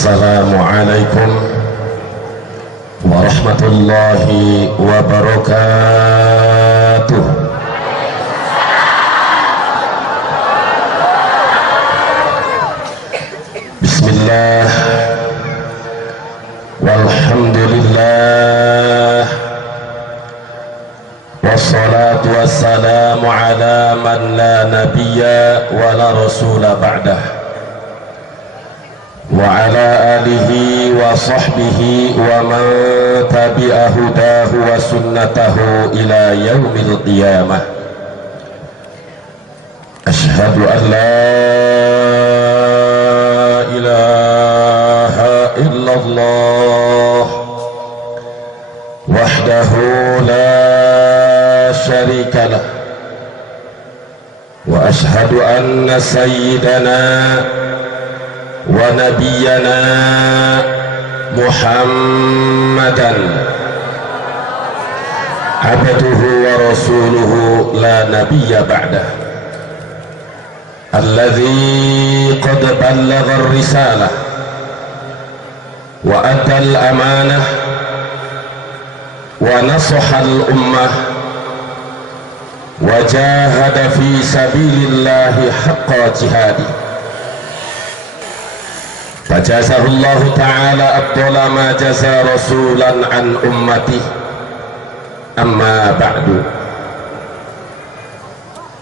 Assalamualaikum warahmatullahi wabarakatuh. Bismillah walhamdulillah wassalatu wassalamu ala man la nabiyya wa la rasula ba'dah wa ala alihi wa sahbihi wa man tabi'a hudahu wa sunnatahu ila yaumil qiyamah. Ashhadu an la ilaha illallah wahdahu la syarika lah wa ashhadu anna sayyidana wa nabiyyana Muhammadan abduhu wa rasuluhu la nabiyya ba'dah alladhi qad ballagha ar-risalah wa adda al-amanah wa nasaha al-ummah wa jahada fi sabilillahi haqqa jihadi. Fajazahullahu ta'ala afdala ma jaza rasulan an ummati. Amma ba'du,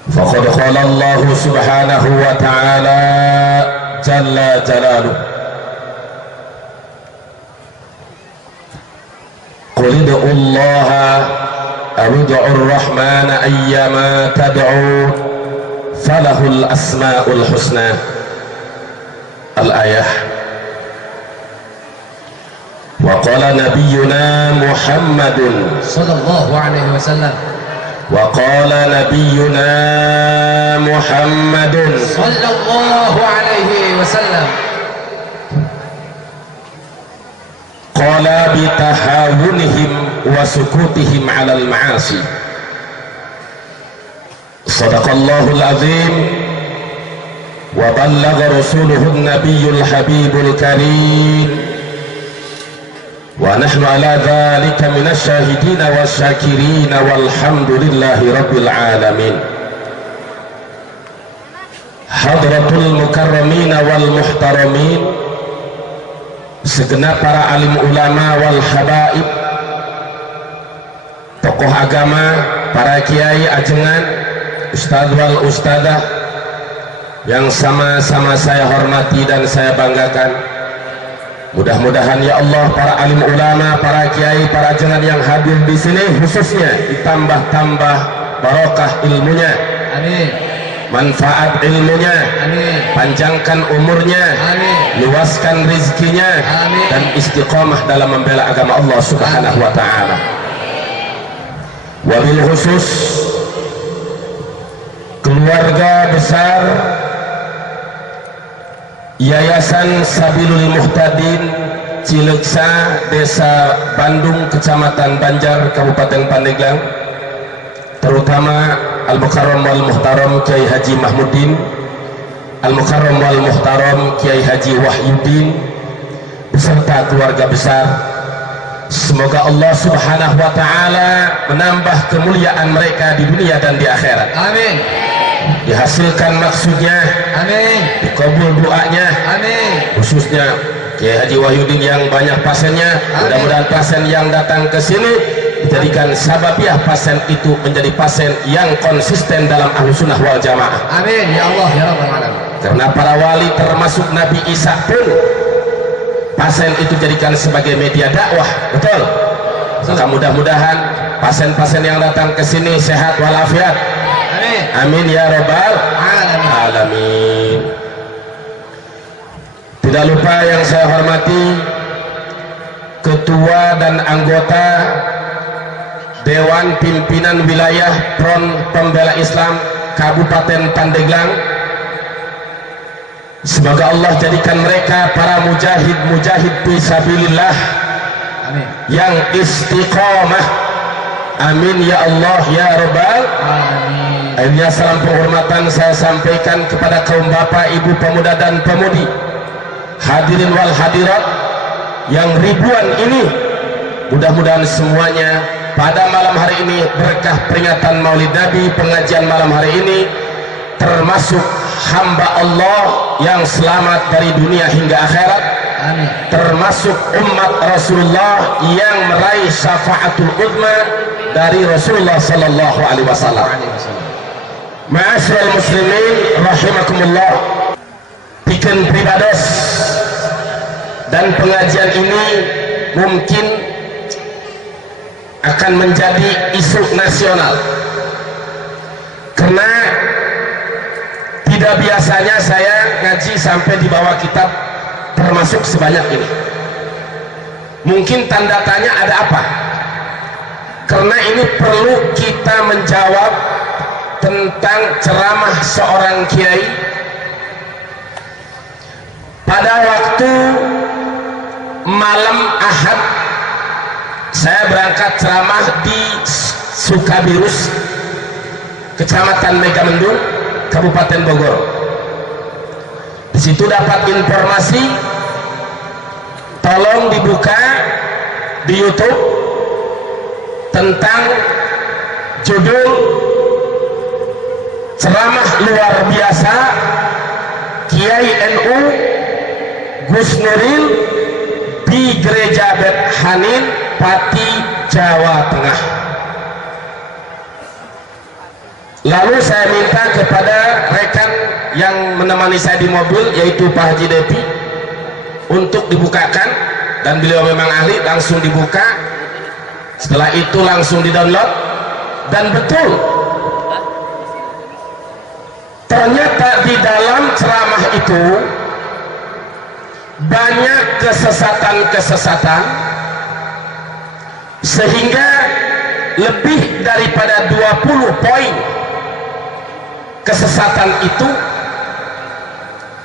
faqad qala Allah subhanahu wa ta'ala jalla jalaluh, qul ud'u Allaha aw ud'u ar-rahmana ayyama tad'u falahul asma'ul husna. Al-ayah. Wa qala nabiyyuna Muhammadun sallallahu alaihi wasallam, wa qala nabiyyuna Muhammadun sallallahu alaihi wasallam, qala bitahawunihim wa sukutihim 'ala al-ma'asi. Sadaqallahul azim wa ballagha rasuluhun nabiyyul habibul karim wa nahnu ala dhalika minasy syahidina wasyakirina walhamdulillahi rabbil alamin. Hadratul mukarramina wal muhtaramin, segenap para alim ulama wal habaib, tokoh agama, para kiai ajengan, ustadz wal ustadzah yang sama-sama saya hormati dan saya banggakan. Mudah-mudahan ya Allah para alim ulama, para kiai, para ajengan yang hadir di sini khususnya ditambah-tambah barokah ilmunya, amin, manfaat ilmunya, amin, panjangkan umurnya, amin, luaskan rezekinya, amin, dan istiqomah dalam membela agama Allah subhanahu wa ta'ala. Wabil khusus keluarga besar Yayasan Sabilul Muhtadin Cileksa, Desa Bandung, Kecamatan Banjar, Kabupaten Pandeglang, terutama Al-Mukarram wal Muhtaram Kiai Haji Mahmudin, Al-Mukarram wal Muhtaram Kiai Haji Wahyudin beserta keluarga besar. Semoga Allah subhanahu wa ta'ala menambah kemuliaan mereka di dunia dan di akhirat. amin, Dihasilkan maksudnya, amin, dikabul doanya, amin, khususnya Kiai Haji Wahyudin yang banyak pasiennya. Mudah-mudahan pasien yang datang ke sini dijadikan sababiah pasien itu menjadi pasien yang konsisten dalam Ahlussunnah wal Jamaah. amin ya Allah ya rabbal alamin. Karena para wali termasuk Nabi Isa pun pasien itu jadikan sebagai media dakwah, betul? Maka mudah-mudahan pasien-pasien yang datang ke sini sehat walafiat. Amin, Amin ya rabbal alamin, alamin. Tidak lupa yang saya hormati ketua dan anggota Dewan Pimpinan Wilayah Front Pembela Islam Kabupaten Pandeglang. Semoga Allah jadikan mereka para mujahid-mujahid fisabilillah amin, yang istiqomah. Amin ya Allah ya Rabbal. amin. Akhirnya salam penghormatan saya sampaikan kepada kaum bapak, ibu, pemuda dan pemudi hadirin wal hadirat yang ribuan ini, mudah-mudahan semuanya pada malam hari ini berkah peringatan Maulid Nabi, pengajian malam hari ini termasuk hamba Allah yang selamat dari dunia hingga akhirat. Amin. Termasuk umat Rasulullah yang meraih syafaatul uzma dari Rasulullah sallallahu alaihi wasallam. Ma'asyiral muslimin rahimakumullah, bikin pribados dan pengajian ini mungkin akan menjadi isu nasional karena tidak biasanya saya ngaji sampai di bawah kitab termasuk sebanyak ini. Mungkin tanda tanya ada apa? Karena ini perlu kita menjawab tentang ceramah seorang kiai pada waktu malam Ahad. Saya berangkat ceramah di Sukabirus, Kecamatan Megamendung, Kabupaten Bogor. Di situ dapat informasi, tolong dibuka di YouTube tentang judul ceramah luar biasa Kiai NU Gus Nuril di Gereja Bet Hanin, Pati, Jawa Tengah. Lalu saya minta kepada rekan yang menemani saya di mobil, yaitu Pak Haji Depi, untuk dibukakan, dan beliau memang ahli, langsung dibuka. Setelah itu langsung di-download, dan betul ternyata di dalam ceramah itu banyak kesesatan-kesesatan, sehingga lebih daripada 20 poin kesesatan itu,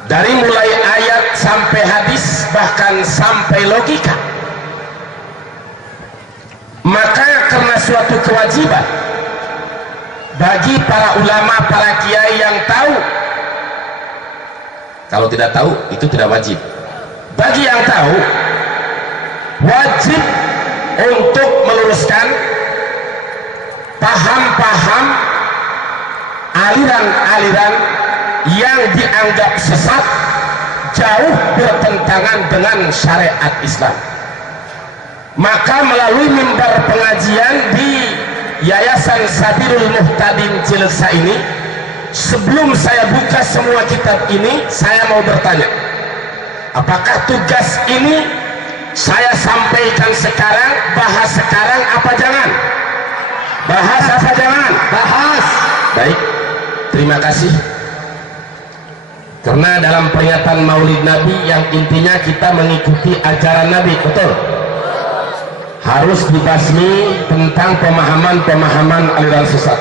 dari mulai ayat sampai hadis, bahkan sampai logika. Maka karena suatu kewajiban bagi para ulama, para kiai yang tahu, kalau tidak tahu itu tidak wajib, bagi yang tahu wajib untuk meluruskan paham-paham aliran-aliran yang dianggap sesat, jauh bertentangan dengan syariat Islam. Maka melalui mimbar pengajian di Yayasan Sabilul Muhtadin Cileuksa ini, sebelum saya buka semua kitab ini, saya mau bertanya, apakah tugas ini saya sampaikan sekarang, bahas sekarang, apa jangan? Bahas apa jangan? Bahas. Baik, terima kasih. Karena dalam peringatan Maulid Nabi yang intinya kita mengikuti ajaran Nabi, betul? Harus dibasmi tentang pemahaman-pemahaman aliran sesat.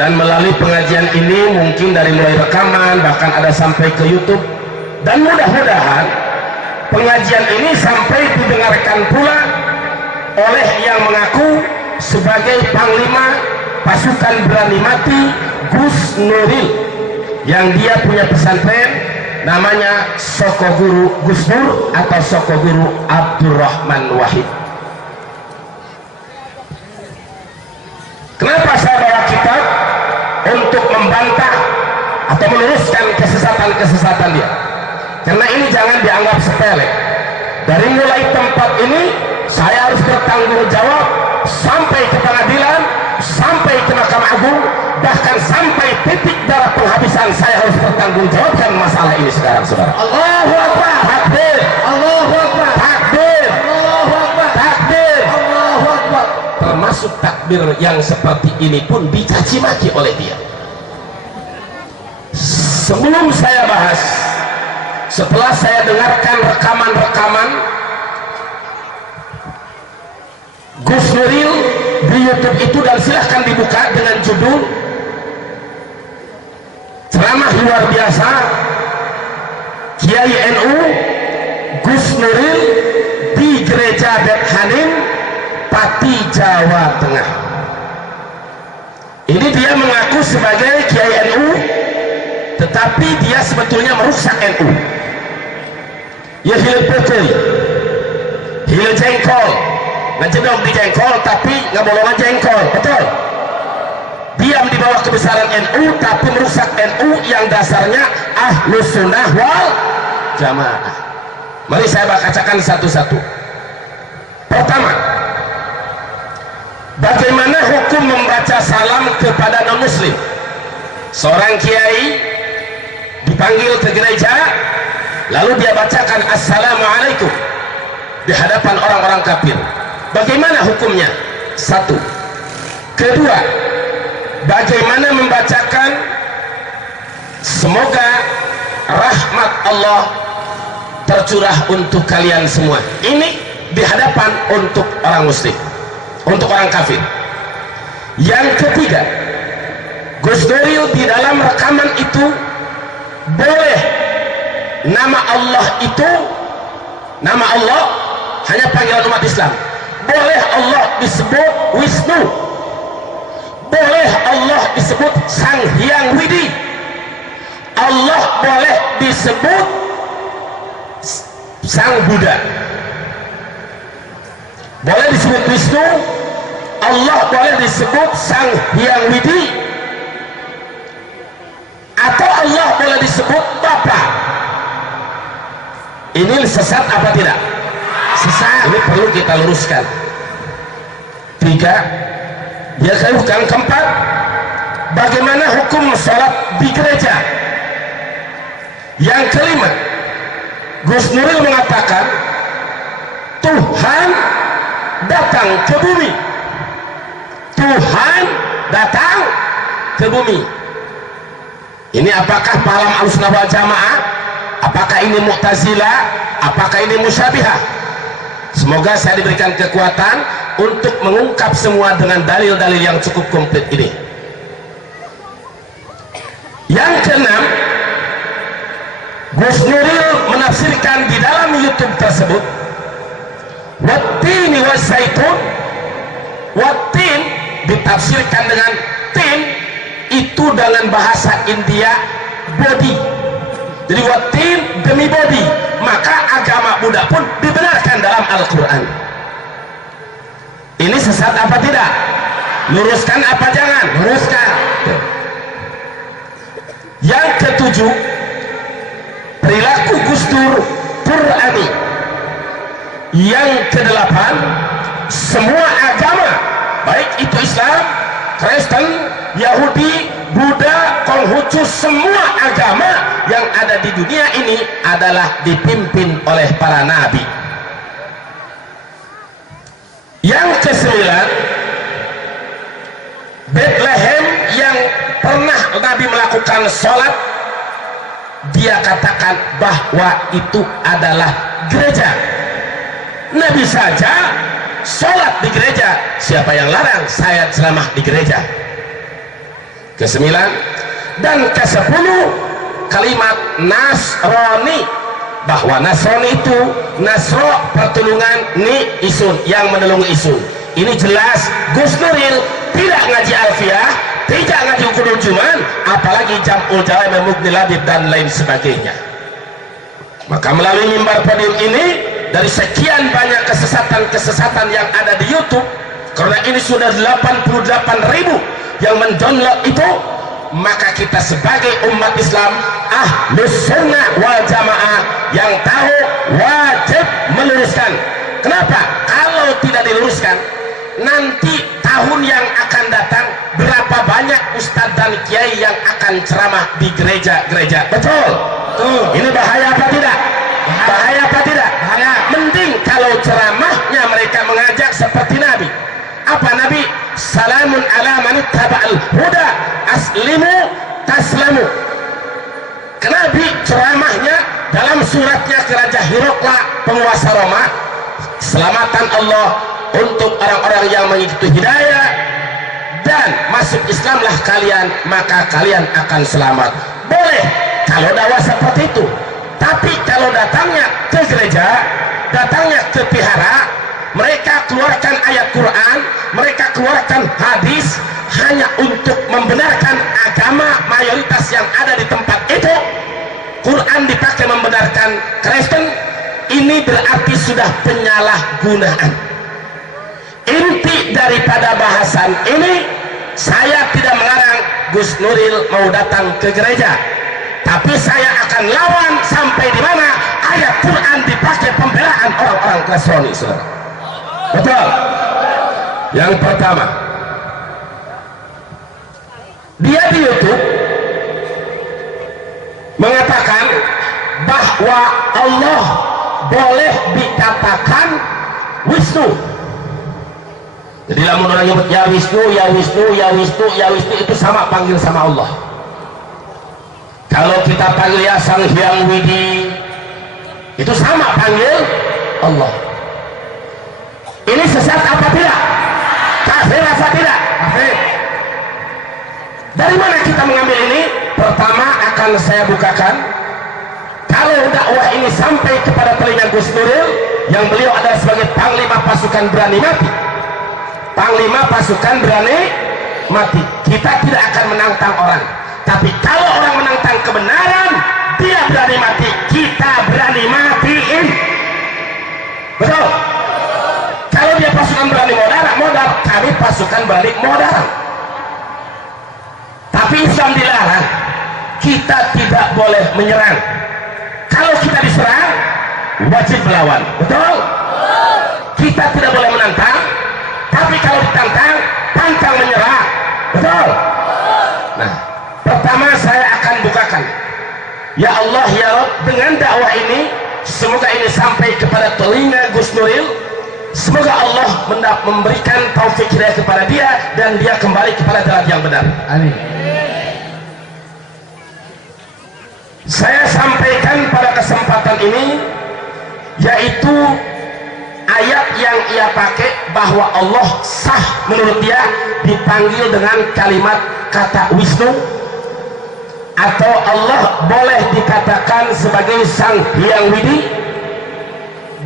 Dan melalui pengajian ini mungkin dari mulai rekaman, bahkan ada sampai ke YouTube, dan mudah-mudahan pengajian ini sampai didengarkan pula oleh yang mengaku sebagai Panglima Pasukan Berani Mati Gus Nuril, yang dia punya pesantren namanya Soko Guru Gus Nur atau Soko Guru Abdurrahman Wahid. Kenapa saya bawa kitab? Untuk membantah atau meluruskan kesesatan-kesesatan dia. Karena ini jangan dianggap sepele. Dari mulai tempat ini saya harus bertanggung jawab sampai ke pengadilan, sampai ke Mahkamah Agung, bahkan sampai titik darah penghabisan saya harus bertanggung jawabkan masalah ini sekarang, saudara. Allahu Akbar. Takbir. Allahu Akbar. Takbir. Allahu Akbar. Takbir. Allahu Akbar. Termasuk takbir yang seperti ini pun dicaci maki oleh dia. Sebelum saya bahas, setelah saya dengarkan rekaman-rekaman Gus Nuril di YouTube itu, dan silahkan dibuka dengan judul ceramah luar biasa Kiai NU Gus Nuril di Gereja Bet Hanin, Pati, Jawa Tengah. Ini dia mengaku sebagai Kiai NU, tetapi dia sebetulnya merusak NU. ya hilir putih, hilir jengkol, ngejedok di jengkol tapi ngebolongan jengkol, betul? Diam di bawah kebesaran NU tapi merusak NU yang dasarnya Ahlus Sunnah wal Jamaah. Mari saya bacakan satu-satu. Pertama, bagaimana hukum membaca salam kepada non-muslim? Seorang kiai dipanggil ke gereja, lalu dia bacakan assalamualaikum di hadapan orang-orang kafir. Bagaimana hukumnya? Satu. Kedua, bagaimana membacakan semoga rahmat Allah tercurah untuk kalian semua? Ini di hadapan untuk orang muslim, untuk orang kafir. Yang ketiga, Gus Nuril di dalam rekaman itu boleh nama Allah itu, nama Allah hanya panggilan umat Islam. Boleh Allah disebut Wisnu, boleh Allah disebut Sang Hyang Widi, Allah boleh disebut Sang Buddha, boleh disebut Wisnu, Allah boleh disebut Sang Hyang Widi, atau Allah boleh disebut Bapa. Ini sesat apa tidak? Sesat. Ini perlu kita luruskan. Tiga, dia bukan. Keempat, bagaimana hukum sholat di gereja? Yang kelima, Gus Nuril mengatakan Tuhan datang ke bumi, Tuhan datang ke bumi. Ini apakah paham Ahlussunnah wal Jamaah? Apakah ini Mu'tazilah? Apakah ini Musyabihah? Semoga saya diberikan kekuatan untuk mengungkap semua dengan dalil-dalil yang cukup komplit ini. Yang keenam, Gus Nuril menafsirkan di dalam YouTube tersebut wattini waszaitun. Wattin ditafsirkan dengan tin, itu dengan bahasa India body. Jadi wattin demi body, maka agama Buddha pun dibenarkan dalam Al-Quran. Ini sesat apa tidak? Luruskan apa jangan? Luruskan. Yang ketujuh, perilaku Gus Dur Qur'ani. Yang kedelapan, semua agama baik itu Islam, Kristen, Yahudi, Buddha, Konghucu, semua agama yang ada di dunia ini adalah dipimpin oleh para nabi. Yang kesembilan, Bethlehem yang pernah Nabi melakukan sholat, dia katakan bahwa itu adalah gereja. Nabi saja sholat di gereja, siapa yang larang saya ceramah di gereja? Kesembilan dan kesepuluh, kalimat Nasrani, bahwa Nasrani itu Nasro pertolongan ni isun, yang menolong isun. Ini jelas Gus Nuril tidak ngaji alfiah, tidak ngaji ukulul juman, apalagi jam'ul jawab, mubni labib dan lain sebagainya. Maka melalui mimbar podium ini, dari sekian banyak kesesatan-kesesatan yang ada di YouTube, karena ini sudah 88.000 yang mendownload itu, maka kita sebagai umat Islam Ahlus Sunnah wal Jamaah yang tahu wajib meluruskan. Kenapa? Kalau tidak diluruskan, nanti tahun yang akan datang berapa banyak ustadz dan kiai yang akan ceramah di gereja-gereja. Betul? Ini bahaya apa tidak? Bahaya apa tidak? Bahaya. Mending kalau ceramahnya mereka mengajak seperti Nabi. Apa Nabi? Salamun ala man ittaba'al huda aslimu taslamu. Nabi ceramahnya dalam suratnya ke Raja Hirokla, penguasa Roma, selamatan Allah untuk orang-orang yang mengikuti hidayah dan masuk Islamlah kalian, maka kalian akan selamat. Boleh kalau dakwah seperti itu. Tapi kalau datangnya ke gereja, datangnya ke vihara, mereka keluarkan ayat Quran, mereka keluarkan hadis hanya untuk membenarkan agama mayoritas yang ada di tempat itu. Quran dipakai membenarkan Kristen, ini berarti sudah penyalahgunaan. Inti daripada bahasan ini, saya tidak melarang Gus Nuril mau datang ke gereja, tapi saya akan lawan sampai di mana ayat Quran dipakai pembelaan orang-orang Nasrani, saudara. Betul. Yang pertama, dia di YouTube mengatakan bahwa Allah boleh dikatakan Wisnu. Jadi lamun orang nyebut ya Wisnu, ya Wisnu, ya Wisnu, ya Wisnu, itu sama panggil sama Allah. Kalau kita panggil ya Sang Hyang Widi, itu sama panggil Allah. Ini sesat apa tidak? Kafir apa tidak? Kafir. Dari mana kita mengambil ini? Pertama akan saya bukakan, kalau dakwah ini sampai kepada telinga Gus Nuril, yang beliau adalah sebagai panglima pasukan berani mati, panglima pasukan berani mati, kita tidak akan menantang orang. Tapi kalau orang menantang kebenaran, dia berani mati, kita berani matiin. Betul? Kalau dia pasukan berani modal, kami pasukan berani modal. Tapi Islam dilarang, kita tidak boleh menyerang. Kalau kita diserang, wajib melawan. Betul? Kita tidak boleh menantang, tapi kalau ditantang, pantang menyerah. Betul? Nah, pertama saya akan bukakan, ya Allah ya Rabb, dengan dakwah ini semoga ini sampai kepada telinga Gus Nuril, semoga Allah memberikan taufik hidayah kepada dia dan dia kembali kepada jalan yang benar. Amin. Saya sampaikan pada kesempatan ini, yaitu ayat yang ia pakai bahwa Allah sah menurut dia dipanggil dengan kalimat kata Wisnu, atau Allah boleh dikatakan sebagai Sang Hyang Widi.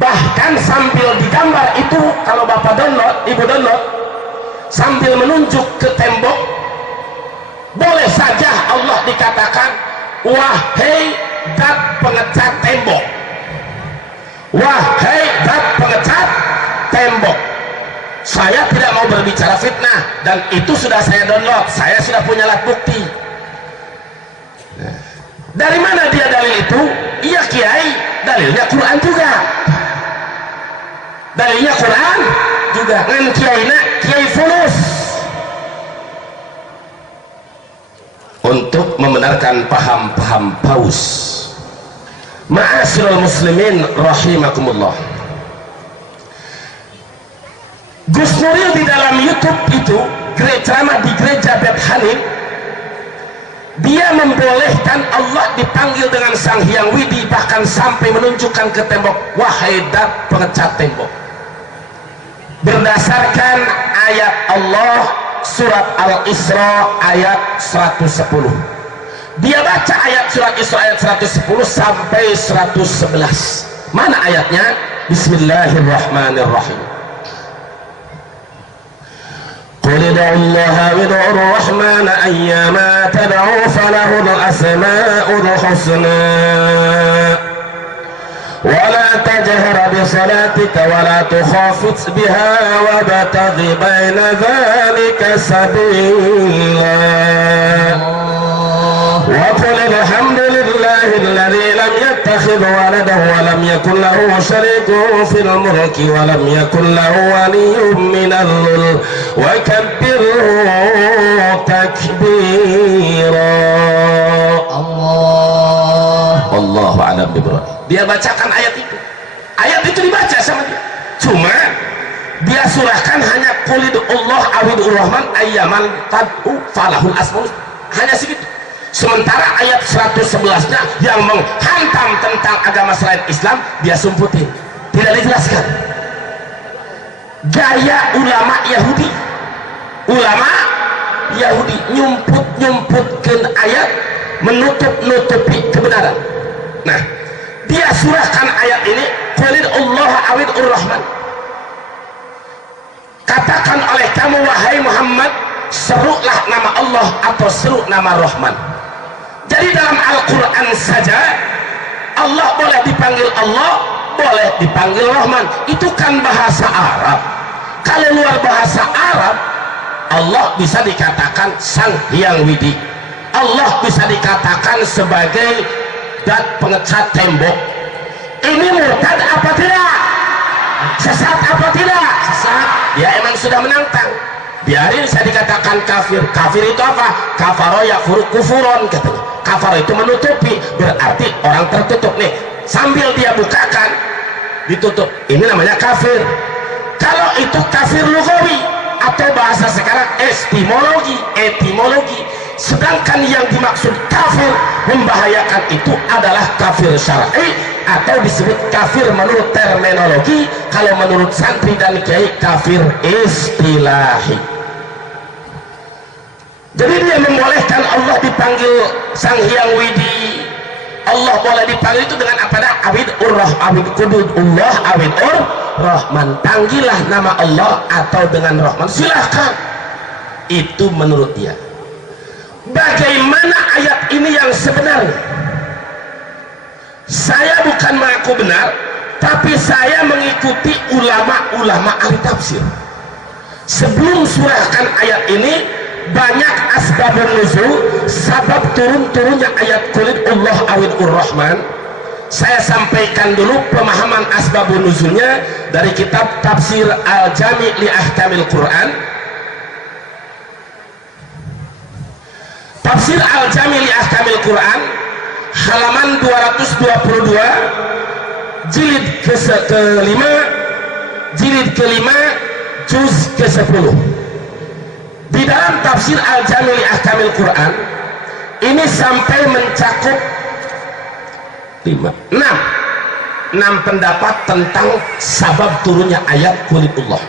Bahkan sambil digambar itu, kalau bapak download, ibu download, sambil menunjuk ke tembok, boleh saja Allah dikatakan wahai dat pengecat tembok, wahai dat pengecat tembok. Saya tidak mau berbicara fitnah, dan itu sudah saya download, saya sudah punya alat bukti. Dari mana dia dalil itu? Iya kiai, dalilnya Quran juga, dalilnya Quran juga. Ngan kiai fulus untuk membenarkan paham-paham paus. Ma'asyiral muslimin rahimakumullah, Gus Nuril di dalam YouTube itu ceramah di gereja Bet Hanim, dia membolehkan Allah dipanggil dengan Sang Hyang Widi, bahkan sampai menunjukkan ke tembok wahai dat pengecat tembok, berdasarkan ayat Allah surat Al-Isra ayat 110. Dia baca ayat surat Isra ayat 110 sampai 111. Mana ayatnya? Bismillahirrahmanirrahim. Qul ud'u Allaha wa ud'u ar-Rahmana ayyama tad'u falahu al-asma'ul husna ولا تجهر بصلاتك ولا تخافت بها وابتغ بين ذلك سبيلا وقل الحمد لله الذي لم يتخذ ولدا ولم يكن له شريك في الملك ولم يكن له ولي من الذل وكبره تكبيرا. Allahu a'lam bishawab. Dia bacakan ayat itu, dibaca sama dia, cuma dia surahkan hanya qulid Allah awidur rahman ayyaman tad'u falahul asmaul, hanya segitu. Sementara ayat 111-nya yang menghantam tentang agama selain Islam dia sumputin, tidak dijelaskan. Gaya ulama Yahudi nyumput-nyumputkan ayat, menutup-nutupi kebenaran. Nah, dia surahkan ayat ini qulid Allah awidur rahman, katakan oleh kamu wahai Muhammad, serulah nama Allah atau seru nama Rahman. Jadi dalam Al-Quran saja Allah boleh dipanggil Allah, boleh dipanggil Rahman. Itu kan bahasa Arab. Kalau luar bahasa Arab, Allah bisa dikatakan Sang Hyang Widi, Allah bisa dikatakan sebagai dat pengecat tembok. Ini murtad apa tidak? Sesat apa tidak? Sesat. Dia emang sudah menantang. Biarin saya dikatakan kafir. Kafir itu apa? Kafaro yakfuru kufuron katanya. Kafaro itu menutupi, berarti orang tertutup nih. Sambil dia bukakan, ditutup. Ini namanya kafir. Kalau itu kafir lugawi atau bahasa sekarang etimologi. Sedangkan yang dimaksud kafir membahayakan itu adalah kafir syar'i atau disebut kafir menurut terminologi. Kalau menurut santri dan kiai, kafir istilahi. Jadi dia membolehkan Allah dipanggil Sang Hyang Widi. Allah boleh dipanggil itu dengan apa? Abid Qududullah, Abid Rahman. Panggillah nama Allah atau dengan Rahman, silahkan. Itu menurut dia. Bagaimana ayat ini yang sebenarnya? Saya bukan mengaku benar, tapi saya mengikuti ulama-ulama ahli tafsir. Sebelum surahkan ayat ini, banyak asbabun nuzul, sabab turun-turunnya ayat Qul Allah awid Rahman. Saya sampaikan dulu pemahaman asbabun nuzulnya dari kitab Tafsir Al-Jami' li Ahkamil Quran. Tafsir Al-Jami' li Ahkamil Quran halaman 222, jilid ke-5, jilid ke-5, juz ke-10. Di dalam Tafsir Al-Jami' li Ahkamil Quran ini sampai mencakup 6 pendapat tentang sabab turunnya ayat Qulillah.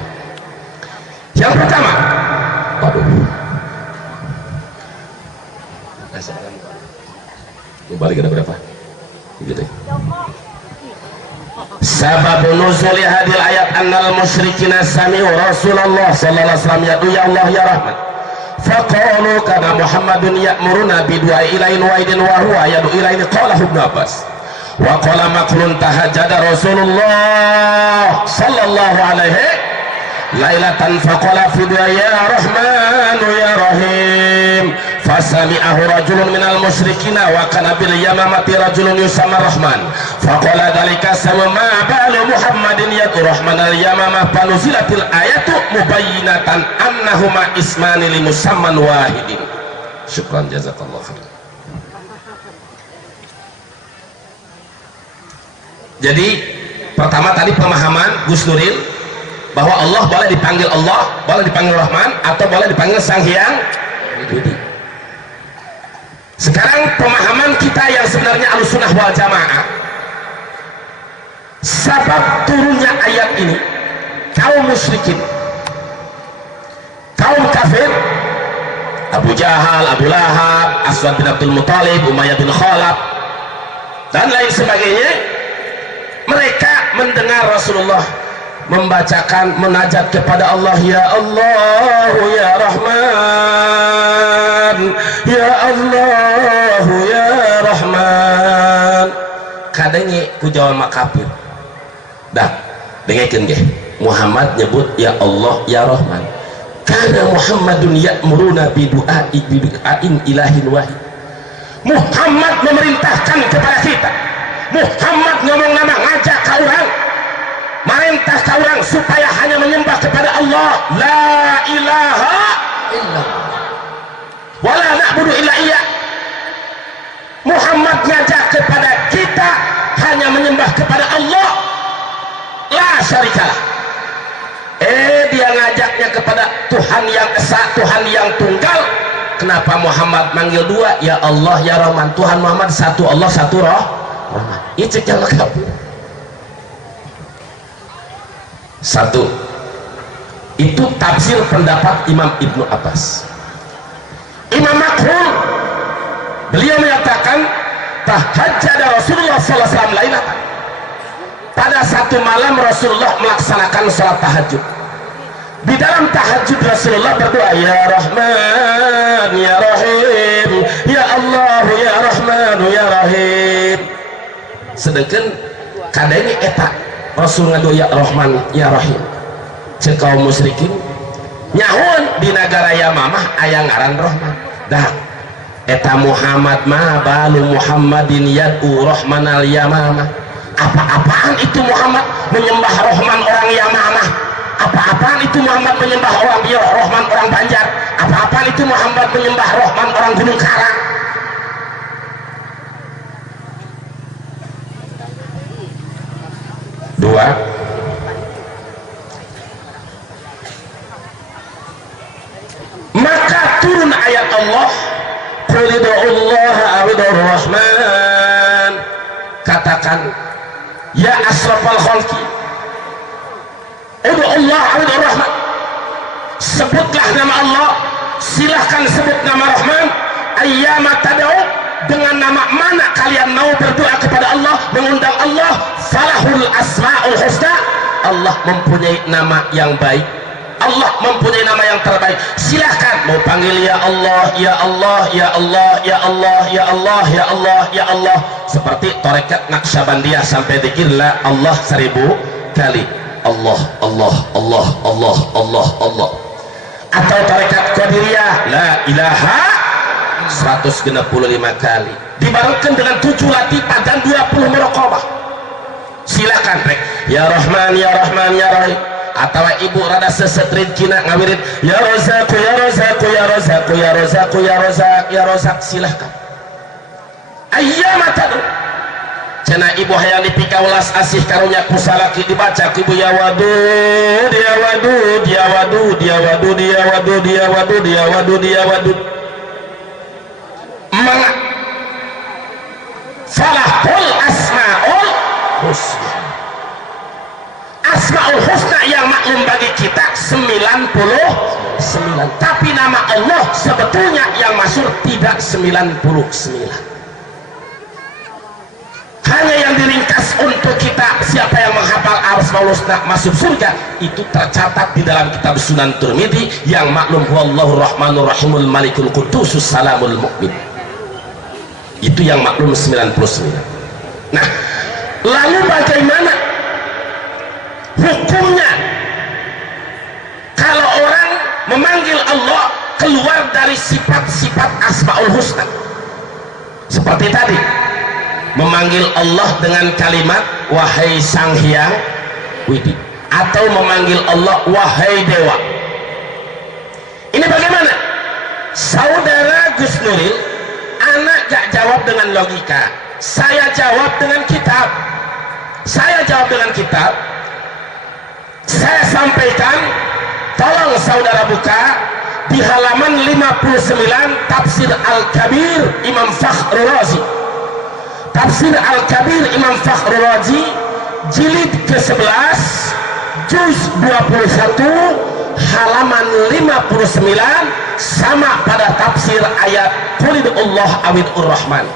Yang pertama, balik ada berapa? Gitu. Sabab nuzul hadil ayat annal musyrikina sami'u Rasulullah sallallahu alaihi wasallam yadu ya Allah ya Rahman. Faqalu kana Muhammadun ya'muruna bidu'a ilain wa'idin wa huwa yadu ilain qala Ibnu Abbas. Wa qala maklun tahajjada Rasulullah sallallahu alaihi lailatan faqala fi du'a ya Rahman ya Rahim. Fasami'ahu rajulun minal musyrikina wa kana bil yamamati rajulun yusamma Rahman. Faqala dalika sama ma balu Muhammadin yadu Rahman al yamamah fanuzilatil ayatu mubayyinatan annahuma ismani li musamman wahidin. Syukran jazakallahu khair. Jadi pertama tadi pemahaman Gus Nuril bahwa Allah boleh dipanggil Allah, boleh dipanggil Rahman, atau boleh dipanggil Sang Hyang Widi. Sekarang pemahaman kita yang sebenarnya Ahlussunnah wal Jamaah, sabab turunnya ayat ini, kaum musyrikin, kaum kafir, Abu Jahal, Abu Lahab, Aswad bin Abdul Muttalib, Umayyah bin Khalaf, dan lain sebagainya, mereka mendengar Rasulullah membacakan munajat kepada Allah, ya Allah ya Rahman, ya Allah ya Rahman. Kadangnya ku jawab mak kafir dah dengekeun ge Muhammad nyebut ya Allah ya Rahman, karena Muhammadun ya'muruna bidu'ain ilahin wahid. Muhammad memerintahkan kepada kita, Muhammad ngomong nama ngajak ke orang, merintah ke orang supaya hanya menyembah kepada Allah, la ilaha illallah wala na'budu illa iya. Muhammad ngajak kepada kita hanya menyembah kepada Allah, la syarikalah. Dia ngajaknya kepada Tuhan yang esa, Tuhan yang tunggal. Kenapa Muhammad manggil dua, ya Allah ya Rahman? Tuhan Muhammad satu, Allah satu, Rahman. Ini cek yang lengkap. Satu, itu tafsir pendapat Imam Ibnu Abbas. Imam Makhul, beliau menyatakan tahajjada Rasulullah sallallahu alaihi wasallam lailatan. Pada satu malam Rasulullah melaksanakan salat tahajud. Di dalam tahajud Rasulullah berdoa, ya Rahman ya Rahim, ya Allah ya Rahman ya Rahim. Sedangkan kadeni eta Rasul ngadu ya Rahman ya Rahim cek kaum musyrikin nyahun di negara Yamamah aya ngaran Rahman dah eta Muhammad ma balu Muhammadin yad'u Rahmanal Yamamah. Apa-apaan itu Muhammad menyembah Rahman orang Yamamah? Apa-apaan itu Muhammad menyembah orang Rahman orang Banjar? Apa-apaan itu Muhammad menyembah Rahman orang Gunung Karang? Dua, maka turun ayat Allah qul ud'ullaha aw ud'ur rahman, katakan ya asrafal khalqi ud'ullah aw ud'ur rahman, sebutlah nama Allah, silahkan sebut nama Rahman, ayyama tad'u, dengan nama mana kalian mau berdoa kepada Allah, mengundang Allah, falahul asmaul husna, Allah mempunyai nama yang baik, Allah mempunyai nama yang terbaik. Silahkan mau panggil ya Allah, ya Allah, ya Allah, ya Allah, ya Allah, ya Allah, ya Allah, seperti tarekat Naqsyabandiyah sampai dzikir la Allah 1000 kali, Allah, Allah, Allah, Allah, Allah, Allah. Atau tarekat Qadiriyah la ilaha 165 kali, dibarenkan dengan 7 latifah dan 20 muraqabah. Silakan rek ya Rahman ya Rahman ya Rahim, atau ibu rada sesetrin kina ngawirid ya Razaq ya Razaq ya Razaq ya Razaq ya Razaq ya Razaq, silahkan ayyama tad'u. Cenah ibu hayang dipikaulas asih karunya kusalaki dibaca ibu ya wadud ya wadud ya wadud ya wadud ya wadud ya wadud ya wadud ya wadud, maka falahul asmaul husna, asmaul husna yang maklum bagi kita 99, tapi nama Allah sebetulnya yang masyhur tidak 99. Hanya yang diringkas untuk kita, siapa yang menghafal asmaul husna masuk surga, itu tercatat di dalam kitab Sunan Tirmidzi yang maklum huwallahu rahmanur rahimul malikul qudusus salamul mu'min, itu yang maklum 99. Nah, lalu bagaimana hukumnya kalau orang memanggil Allah keluar dari sifat-sifat asmaul husna? Seperti tadi memanggil Allah dengan kalimat wahai sang hyang widi, atau memanggil Allah wahai dewa. Ini bagaimana? Saudara Gus Nuril, anak gak jawab dengan logika, saya jawab dengan kitab. Saya jawab dengan kitab, saya sampaikan, tolong saudara buka di halaman 59 Tafsir Al-Kabir Imam Fakhrul Razi. Tafsir Al-Kabir Imam Fakhrul Razi jilid ke-11 juz 21 halaman 59, sama pada tafsir ayat qulidullah awid'ur rahman.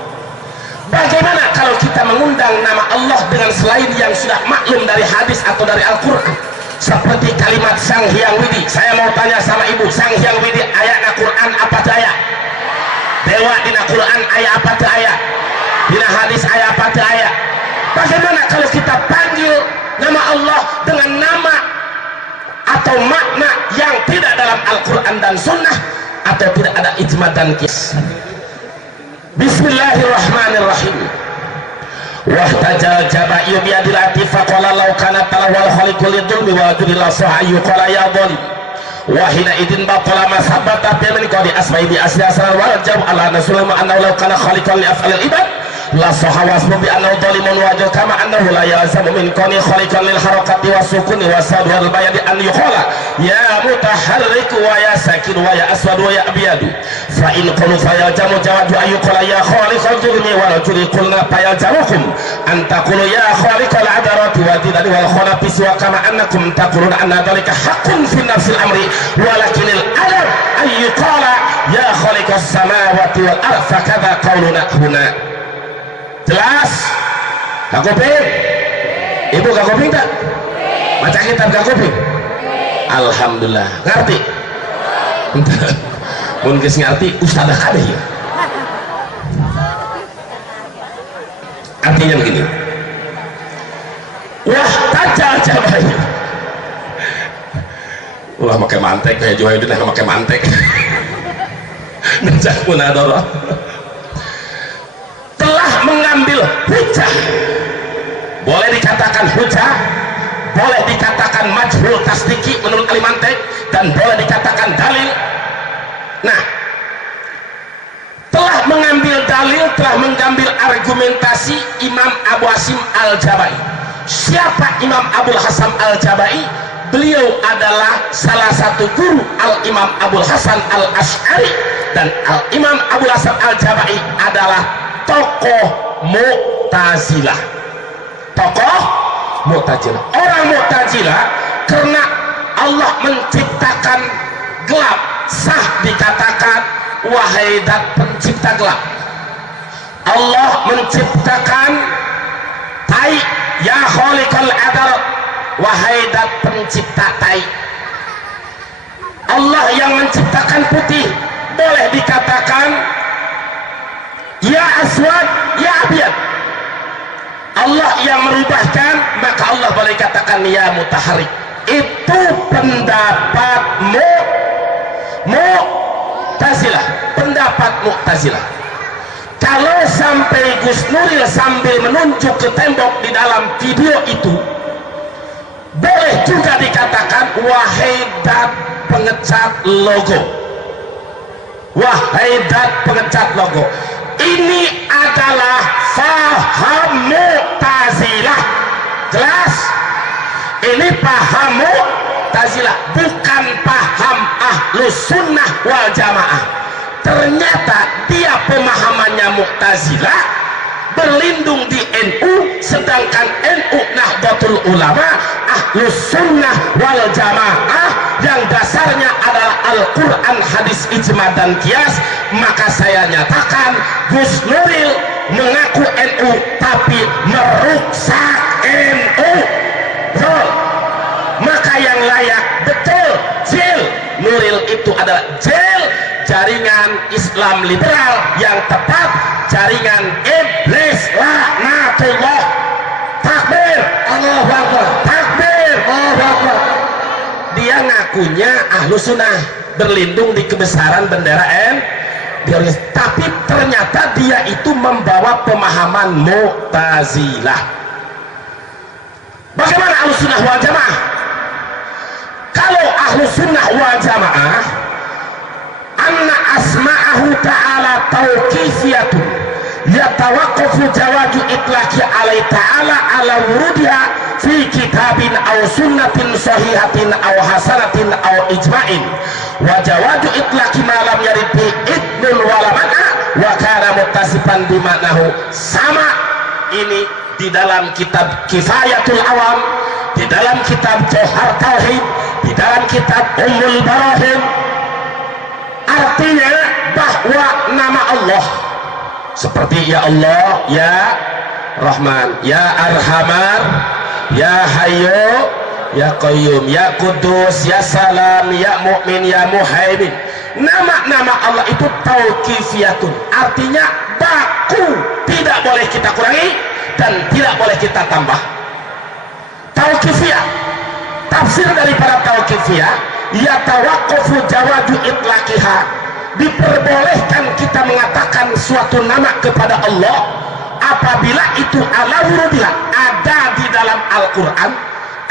Bagaimana kalau kita mengundang nama Allah dengan selain yang sudah maklum dari hadis atau dari Al-Quran, seperti kalimat sang hyang widi? Saya mau tanya sama ibu, sang hyang widi ayat Quran apa daya? Dewa dina Quran ayat apa daya? Dina hadis ayat apa daya? Bagaimana kalau kita panggil nama Allah dengan nama atau makna yang tidak dalam Al-Quran dan Sunnah, atau tidak ada ijma dan qiyas? Bismillahirrahmanirrahim. Wahtajal jaba'yu biyadil atifa qala law kana talawal khaliqul lidulmi wa adulillah sahayu qala ya dhalim wahina idin batala masabata bimin qadi asma'i bi asli asrar wal jawab ala nasulama annahu law kana khaliqan li af'alil ibad la sahawas bi annahu dhalimun wajal kama annahu la yalzamu min kuni khaliqan lil harakati wasukuni wasad wal bayadi an yuqala ya mutaharrik wa ya sakin wa ya aswad wa ya abyadu fa in qulu fa yalzamu jawadu ayyuqala ya khaliqal dhulmi wa rajuli qulna fa yalzamukum an taqulu ya khaliqal adarati wa didani wal khalaqis wa kama annakum taquluna anna dhalika haqqun fi nafsil amri walakinil adab ayyuqala ya khaliqas samawati wal ardh fakadha qawluna huna. Jelas? Gak kuping? Ibu gak kuping tak? Baca kitab gak kuping? Alhamdulillah. Ngerti? Mungkin ngerti ustadzah kabeh ya. Artinya begini, Al-Jabai. Wah, pakai mantek kayak Juhaidin pakai mantek. Najah munadharah telah mengambil hujah, boleh dikatakan hujah, boleh dikatakan majhul tasdiki menurut Al-Mantek, dan boleh dikatakan dalil. Nah, telah mengambil dalil, telah mengambil argumentasi Imam Abu Hasim Al-Jabai. Siapa Imam Abul Hasan Al-Jabai? Beliau adalah salah satu guru Al-Imam Abul Hasan Al-Asy'ari, dan Al-Imam Abul Hasan Al-Jabai adalah tokoh Mu'tazilah. Tokoh Mu'tazilah. Orang Mu'tazilah karena Allah menciptakan gelap, sah dikatakan wahai dat pencipta gelap. Allah menciptakan tai, ya khaliqal adal, wahai dat pencipta tai. Allah yang menciptakan putih, boleh dikatakan ya aswad ya abyad. Allah yang merubahkan, maka Allah boleh katakan ya mutaharrik. Itu pendapat Mu'tazilah, pendapat Mu'tazilah. Kalau sampai Gus Nuril sambil menunjuk ke tembok di dalam video itu, boleh juga dikatakan wahai dat pengecat logo, wahai dat pengecat logo. Ini adalah faham Mu'tazilah. Jelas? Ini paham Mu'tazilah, bukan paham Ahlus Sunnah wal Jamaah. Ternyata dia pemahamannya Mu'tazilah, berlindung di NU, sedangkan NU Nahdlatul Ulama Ahlus Sunnah wal Jamaah yang dasarnya adalah Al-Quran, hadis, ijma, dan kias. Maka saya nyatakan Gus Nuril mengaku NU tapi merusak NU. Betul? Maka yang layak betul jil Nuril itu adalah jil jaringan Islam liberal, yang tepat jaringan iblis laknatullah. Takbir, Allahu Akbar. Takbir, Allahu Akbar. Dia ngakunya ahlu sunnah, berlindung di kebesaran bendera tapi ternyata dia itu membawa pemahaman Mu'tazilah. Bagaimana ahlu sunnah wal jamaah? Kalau ahlu sunnah wal jamaah, anna asma'ahu ta'ala tauqifiyatun yatawaqqafu jawaju itlaqi alai ta'ala ala wurudiha fi kitabin aw sunnatin sahihatin aw hasanatin aw ijma'in, wa jawaju itlaqi ma lam yarid bi idnun wala man'a wa kana muttasifan bi ma'nahu sama. Ini di dalam kitab Kifayatul Awam, di dalam kitab Jauhar Tauhid, di dalam kitab Ummul Barahim. Artinya bahwa nama Allah seperti ya Allah, ya Rahman, ya Arhamar, ya Hayyu, ya Qayyum, ya Kudus, ya Salam, ya Mu'min, ya Muhaimin. Nama-nama Allah itu tauqifiyatun, artinya baku, tidak boleh kita kurangi dan tidak boleh kita tambah. Tauqifiyah, tafsir daripada tauqifiyah, yatawaqqafu jawaju itlaqiha, diperbolehkan kita mengatakan suatu nama kepada Allah apabila itu ala wurudiha, ada di dalam Al-Quran,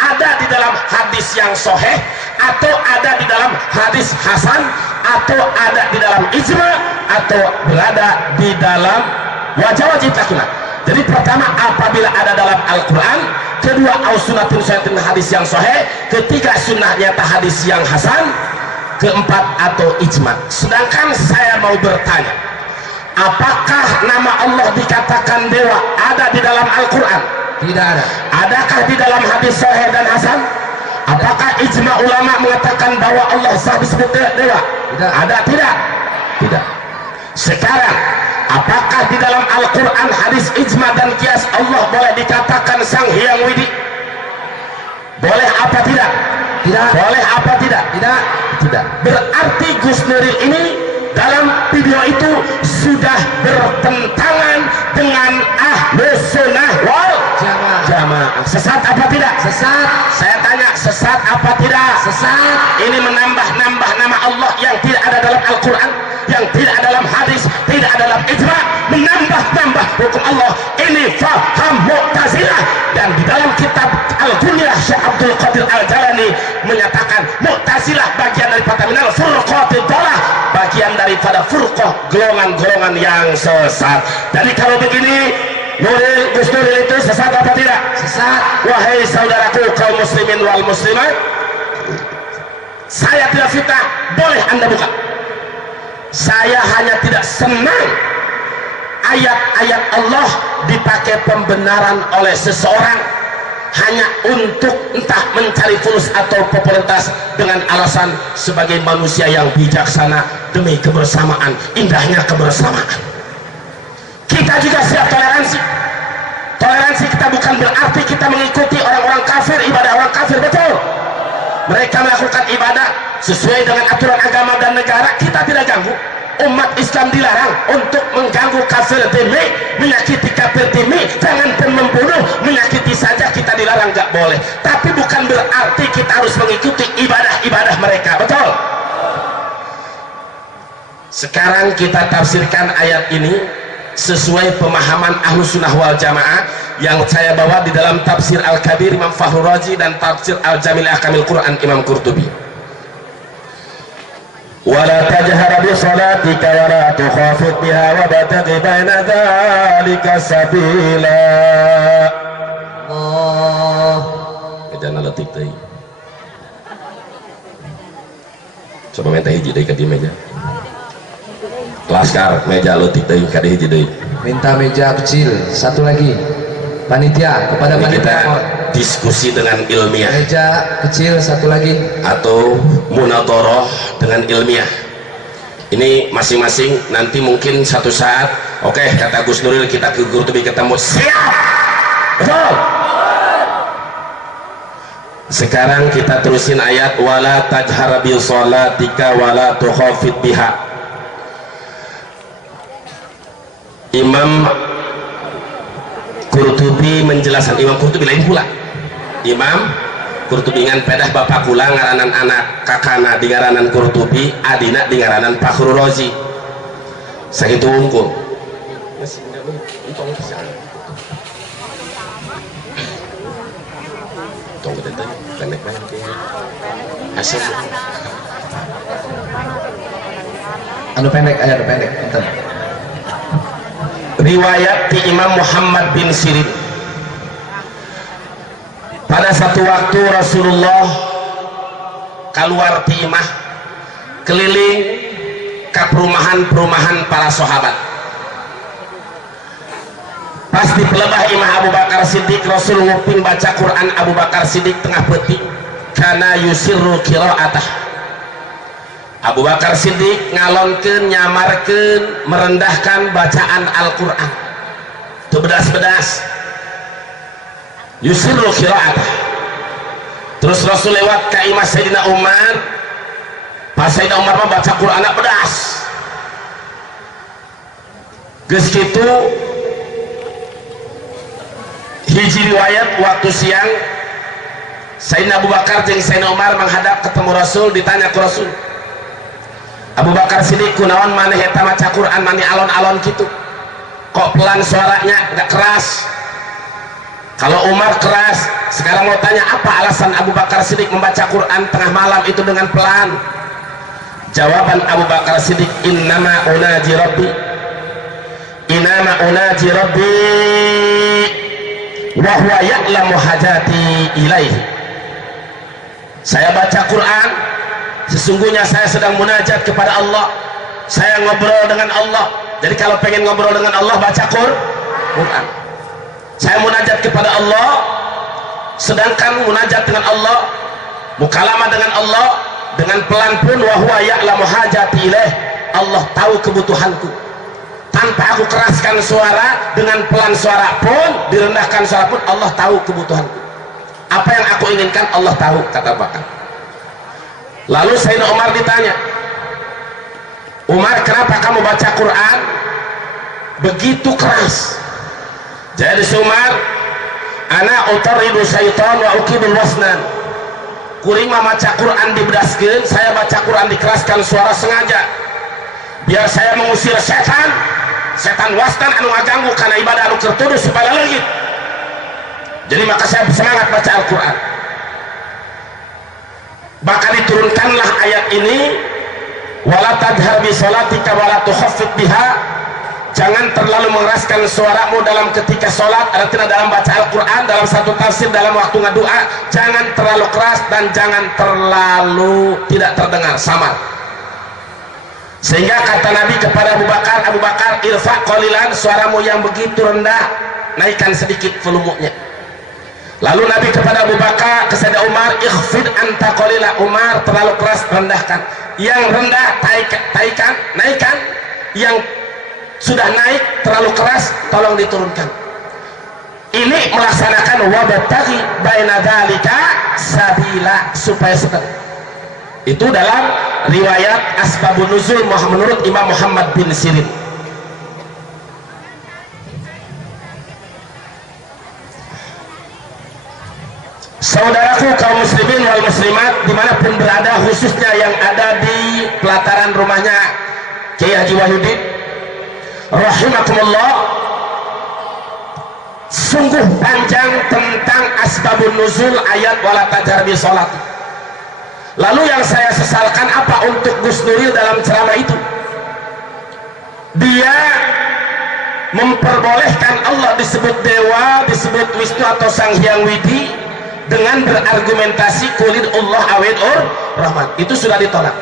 ada di dalam hadis yang sahih, atau ada di dalam hadis hasan, atau ada di dalam ijma, atau berada di dalam wajib lakukan. Jadi pertama apabila ada dalam Al-Quran, kedua au-sunnatun sahihatin, hadis yang sahih, ketiga sunnah nyata hadis yang hasan, keempat atau ijma. Sedangkan saya mau bertanya, apakah nama Allah dikatakan dewa ada di dalam Al-Quran? Tidak ada. Adakah di dalam hadis sahih dan hasan? Apakah ijma ulama mengatakan bahwa Allah sah disebut dewa? Tidak. Ada tidak? Tidak. Sekarang apakah di dalam Al-Quran, hadis, ijma, dan kias Allah boleh dikatakan Sang Hyang Widi? Boleh apa tidak? Tidak. Boleh apa tidak? Tidak. Tidak. Berarti Gus Nuril ini dalam video itu sudah bertentangan dengan Ahlus Sunnah wal Jamaah. Sesat apa tidak? Sesat. Saya tanya, sesat apa tidak? Sesat. Ini menambah-nambah nama Allah yang tidak ada dalam Al-Quran, yang tidak ada dalam hadis, tidak ada dalam ijma', menambah-nambah hukum Allah. Ini faham Mu'tazilah. Dan di dalam kitab Al-Kunyah Syekh Abdul Qadir Al-Jalani menyatakan Mu'tazilah bagian daripada minal furqatil dhalah, bagian daripada furqah, golongan-golongan yang sesat. Jadi kalau begini, Gus Nuril itu sesat apa tidak? Sesat. Wahai saudaraku kaum muslimin wal muslimat, saya tidak fitnah, boleh anda buka. Saya hanya tidak senang ayat-ayat Allah dipakai pembenaran oleh seseorang hanya untuk entah mencari fulus atau popularitas dengan alasan sebagai manusia yang bijaksana demi kebersamaan, indahnya kebersamaan. Kita juga siap toleransi. Toleransi kita bukan berarti kita mengikuti orang-orang kafir, ibadah orang kafir, betul. Mereka melakukan ibadah sesuai dengan aturan agama dan negara, kita tidak ganggu. Umat Islam dilarang untuk mengganggu kafir demi, menyakiti kafir demi, jangan pun membunuh, menyakiti saja kita dilarang, nggak boleh. Tapi bukan berarti kita harus mengikuti ibadah-ibadah mereka, betul. Sekarang kita tafsirkan ayat ini sesuai pemahaman Ahlus Sunnah wal Jamaah yang saya bawa di dalam tafsir Al-Kabir Imam Fakhrul Razi dan tafsir Al-Jamil Ahkamil Quran Imam Qurtubi. Wala tajhar bi salatika wa la tukhafit biha wa bataghi baina dzalika sabila. Jangan letik teh. Coba minta hiji deui ka di meja. Laskar meja letik teh ka di hiji deui. Minta meja kecil satu lagi. Panitia, kepada ini panitia kita diskusi dengan ilmiah, meja kecil satu lagi, atau munadharah dengan ilmiah. Ini masing-masing nanti mungkin satu saat, oke, kata Gus Nuril kita ke Qurtubi ketemu, siap, betul. Sekarang kita terusin ayat wala tajhar bi shalatika wala tukhafit biha. Imam Qurtubi menjelaskan, Imam Qurtubi lain pula. Imam Qurtubi ngan pedah bapak kula ngaranan anak kakana di ngaranan Qurtubi, adina di ngaranan Fakhrul Razi. Sakitu unggul. Tong gede teh, pendek banget kayaknya. Asik. anu pendek, anu pendek, bentar. Riwayat di Imam Muhammad bin Sirin, pada satu waktu Rasulullah keluar di imah keliling ke perumahan-perumahan para sahabat. Pas di pelebah imah Abu Bakar Siddiq, Rasul nguping baca Quran. Abu Bakar Siddiq tengah peting karena yusirru qiraatah. Abu Bakar Siddiq ngalonkeun, nyamarkeun, merendahkan bacaan Al-Quran. Itu bedas-bedas. Yusirru qiraatah. Terus Rasul lewat ke imah Sayyidina Umar. Pas Sayyidina Umar membaca Quran bedas. Geus kitu hiji riwayat waktu siang Sayyidina Abu Bakar jeung Sayyidina Umar menghadap ketemu Rasul, ditanya ke Rasul, Abu Bakar Siddiq kunaon maneh eta maca Quran mani alon-alon gitu, kok pelan suaranya, nggak keras? Kalau Umar keras. Sekarang mau tanya, apa alasan Abu Bakar Siddiq membaca Quran tengah malam itu dengan pelan? Jawaban Abu Bakar Siddiq, innama unaji rabbi, innama unaji rabbi wa huwa ya'lamu hajati ilaihi. Saya baca Quran, sesungguhnya saya sedang munajat kepada Allah, saya ngobrol dengan Allah. Jadi kalau pengen ngobrol dengan Allah, baca Quran. Saya munajat kepada Allah, sedangkan munajat dengan Allah, mukalamah dengan Allah dengan pelan pun, wa huwa ya'lamu hajati ilaih, Allah tahu kebutuhanku. Tanpa aku keraskan suara, dengan pelan suara pun, direndahkan suara pun, Allah tahu kebutuhanku. Apa yang aku inginkan Allah tahu, kata Bakar. Lalu Sayyidina Umar ditanya, Umar, kenapa kamu baca Quran begitu keras? Jadi Umar, Ana utaridu syaitan wa ukibul wasnan. Kuring mah maca Quran dibedaskeun, saya baca Quran dikeraskan suara sengaja biar saya mengusir setan wasnan anu ngaganggu karena ibadah anu tertuduh supaya leungit. Jadi maka saya semangat baca Al-Quran. Maka diturunkanlah ayat ini, wala tadhar bi sholatika wala tukhaffit biha. Jangan terlalu mengeraskan suaramu dalam ketika sholat, artinya dalam baca Al-Quran, dalam satu tafsir, dalam waktu ngedoa. Jangan terlalu keras dan jangan terlalu tidak terdengar, samar. Sehingga kata Nabi kepada Abu Bakar, irfa qalilan, suaramu yang begitu rendah, naikkan sedikit volumenya. Lalu Nabi kepada Abu Bakar, kepada Umar, ikhfid anta qalila, Umar terlalu keras, rendahkan. Yang rendah naikkan. Yang sudah naik terlalu keras, tolong diturunkan. Ini melaksanakan wabtaghi baina dzalika sabila, supaya sedang. Itu dalam riwayat asbabun nuzul menurut Imam Muhammad bin Sirin. Saudaraku kaum muslimin wal muslimat dimanapun berada, khususnya yang ada di pelataran rumahnya Kiai Haji Wahyudin rahimakumullah, sungguh panjang tentang asbabun nuzul ayat wala tajhar bi sholat. Lalu yang saya sesalkan apa untuk Gus Nuril dalam ceramah itu? Dia memperbolehkan Allah disebut dewa, disebut Wisnu atau Sang Hyang Widi dengan berargumentasi kulid Allah awid rahman. Itu sudah ditolak.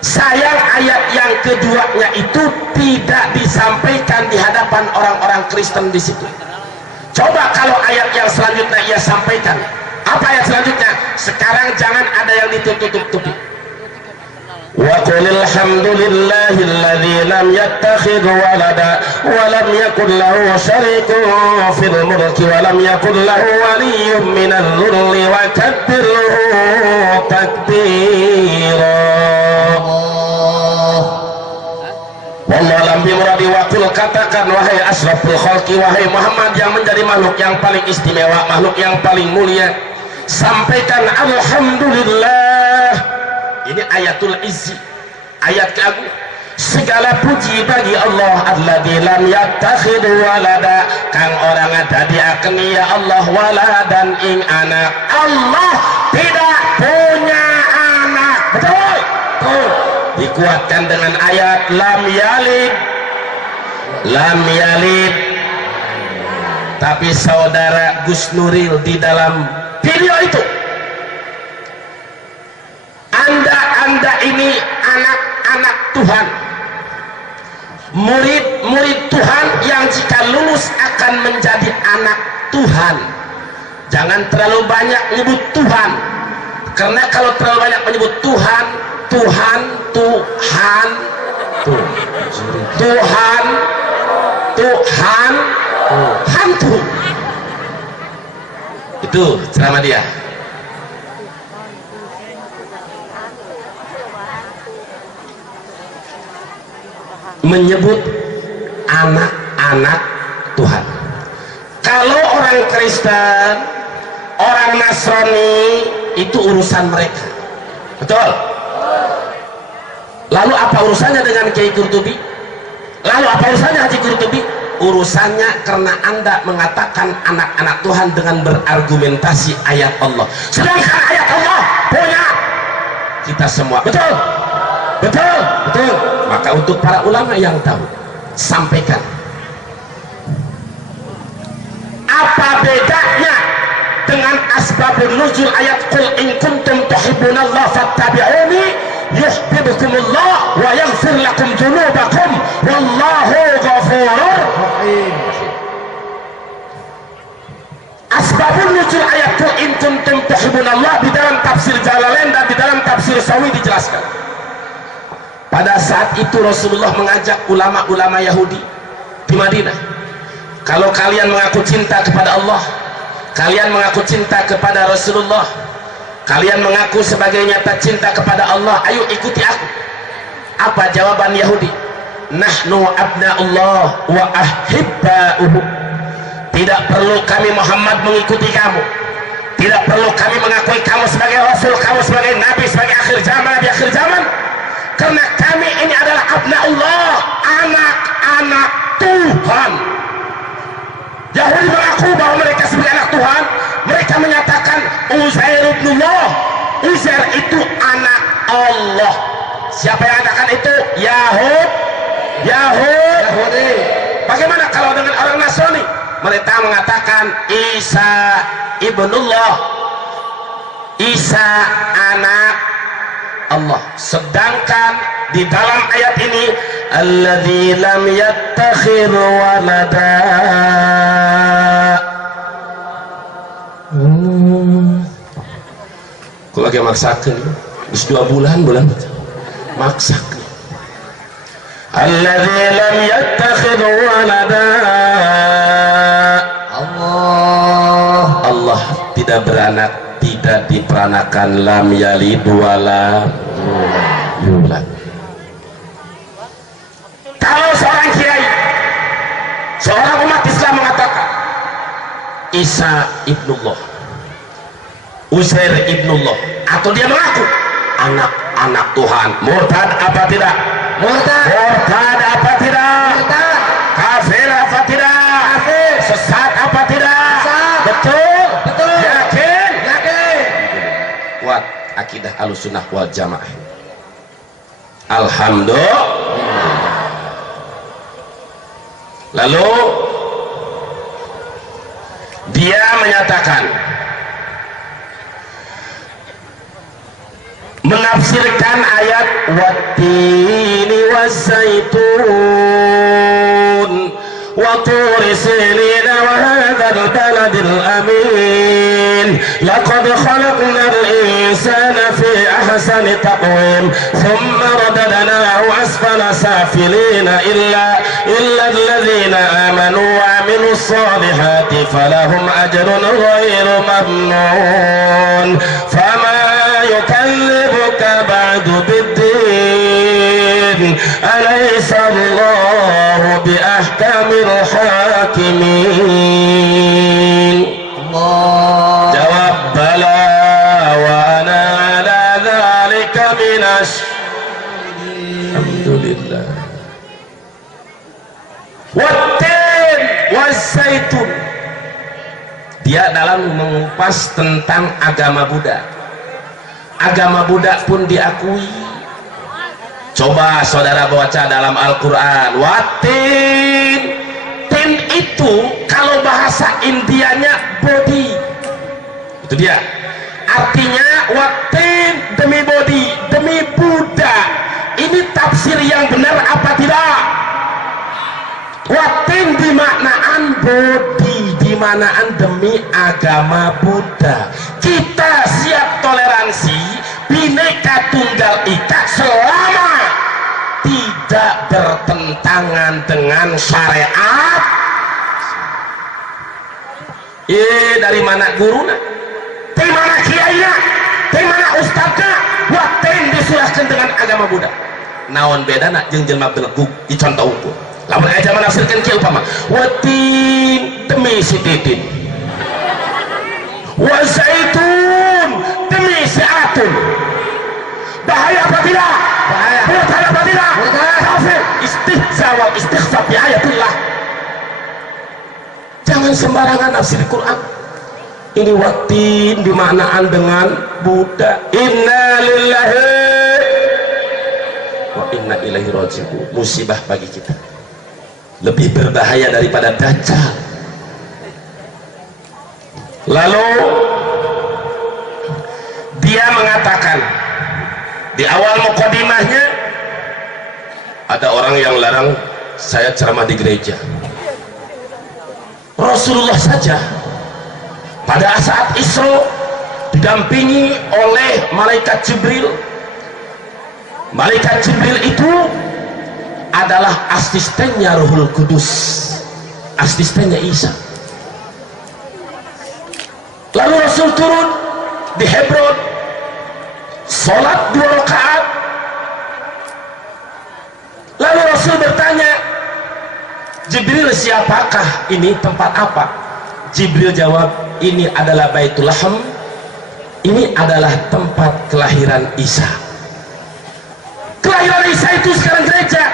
Sayang ayat yang keduanya itu tidak disampaikan di hadapan orang-orang Kristen di situ. Coba kalau ayat yang selanjutnya ia sampaikan. Apa ayat selanjutnya? Sekarang jangan ada yang ditutup-tutupi. Wa qulil hamdulillahilladzi lam yattakhidh walada wa lam yakul lahu syarikun fil mulki wa lam yakul lahu waliyyun minadh dhulli wa kabbirhu takbira. Wallahu alam bimuradi. Waqul, katakan wahai asraful khalqi, wahai Muhammad yang menjadi makhluk yang paling istimewa, makhluk yang paling mulia, sampaikan alhamdulillah. Ini ayatul izzi, ayat keagungan. Segala puji bagi Allah alladzi lam yattakhidh walada, kang orang ada diaken ya Allah waladan ing anak. Allah tidak punya anak. Betul? Betul. Dikuatkan dengan ayat lam yalid. Tapi saudara Gus Nuril di dalam video itu, anda ini anak-anak Tuhan, murid Tuhan yang jika lulus akan menjadi anak Tuhan. Jangan terlalu banyak menyebut Tuhan, karena kalau terlalu banyak menyebut Tuhan hantu. Itu ceramah dia. Menyebut anak-anak Tuhan. Kalau orang Kristen, orang Nasrani, itu urusan mereka. Betul? Lalu apa urusannya dengan Kiai Qurtubi? Lalu apa urusannya Haji Qurtubi? Urusannya karena Anda mengatakan anak-anak Tuhan dengan berargumentasi ayat Allah. Sedangkan ayat Allah punya kita semua. Betul? Betul? Betul. Maka untuk para ulama yang tahu, sampaikan. Apa bedanya dengan asbabun nuzul ayat qul in kuntum tuhibbunallaha fattabi'uni yuhibbukumullah wa yaghfir lakum dzunubakum wallahu ghafurur rahim. Asbabun nuzul ayat qul in kuntum tuhibbunallah di dalam tafsir Jalalain dan di dalam tafsir Sawi dijelaskan. Pada saat itu Rasulullah mengajak ulama-ulama Yahudi di Madinah, kalau kalian mengaku cinta kepada Allah, kalian mengaku cinta kepada Rasulullah, kalian mengaku sebagai nyata cinta kepada Allah, ayo ikuti aku. Apa jawaban Yahudi? Nahnu abna'ullah wa ahibba'uhu. Tidak perlu kami Muhammad mengikuti kamu, tidak perlu kami mengakui kamu sebagai Rasul, kamu sebagai Nabi, sebagai akhir zaman, Nabi akhir zaman, karena kami ini adalah abnaullah, anak-anak Tuhan. Yahudi mengaku bahwa mereka sebagai anak Tuhan. Mereka menyatakan Uzair ibnullah, Uzair itu anak Allah. Siapa yang mengatakan itu? Yahudi. Bagaimana kalau dengan orang Nasrani? Mereka mengatakan Isa ibnullah, Isa anak Allah. Sedangkan di dalam ayat ini alladzi lam yattakhidh walada, kalau lagi maksakan bis 2 bulan maksakan alladzi lam yattakhidh walada, Allah tidak beranak, tidak diperanakan, lam yalid wala yulad. Kalau seorang kiai, seorang umat Islam mengatakan Isa ibnullah, Uzair ibnullah, atau dia mengaku anak-anak Tuhan, murtad apa tidak? Murtad apa tidak? Murtad. Kafir apa tidak? Kafir. Sesat apa tidak? Sesat. Betul. Yakin. Kuat akidah Ahlussunnah wal Jamaah. Alhamdulillah. Lalu dia menyatakan, menafsirkan ayat wattini waszaitun wa turi sinina wa hadzal baladil amin laqad khalaqnal insana fi ahsani taqwim thumma radadnahu asfala safilina illa alladhina amanu wa amilus solihati falahum ajrun ghairu mamnun fama yukallibuka ba'du biddin alaysa Allahu bi ahkamil hakimin. Jawab bala wa ana ala dhalika minas. Alhamdulillah. Wattin waszaitun, dia dalam mengupas tentang agama Buddha. Agama Buddha pun diakui. Coba saudara baca dalam Al-Quran, watin, tin itu kalau bahasa Indianya body, itu dia artinya watin, demi body, demi Buddha. Ini tafsir yang benar apa tidak? Watin dimaknaan body, dimaknaan demi agama Buddha. Kita siap toleransi Bhinneka Tunggal Ika selama tidak bertentangan dengan syariat. Dari mana gurunya? Dari mana kiainya? Dari mana ustadznya? Watin disulahkan dengan agama Buddha. Naon beda nak jeung jelema belegug dicontoh ukur. Lamun aja menafsirkan kieu upama watin demi si titin, wazaitun demi si atun. Bahaya apa tidak? Bahaya. Murtad apa tidak? Murtad. Kafir. Istihza wal istighfa bi ayatillah. Jangan sembarangan nafsir Quran. Ini watin dimaknaan dengan Buddha. Inna lillahi wa inna ilaihi raji'un. Musibah bagi kita, lebih berbahaya daripada Dajjal. Lalu dia mengatakan di awal mukadimahnya, ada orang yang larang saya ceramah di gereja. Rasulullah saja pada saat Isra didampingi oleh malaikat Jibril. Malaikat Jibril itu adalah asistennya Ruhul Kudus, asistennya Isa. Lalu Rasul turun di Hebron, sholat 2 rakaat. Lalu Rasul bertanya, Jibril, siapakah ini, tempat apa? Jibril jawab, ini adalah Baitul Lahm, ini adalah tempat kelahiran Isa. Kelahiran Isa itu sekarang gereja.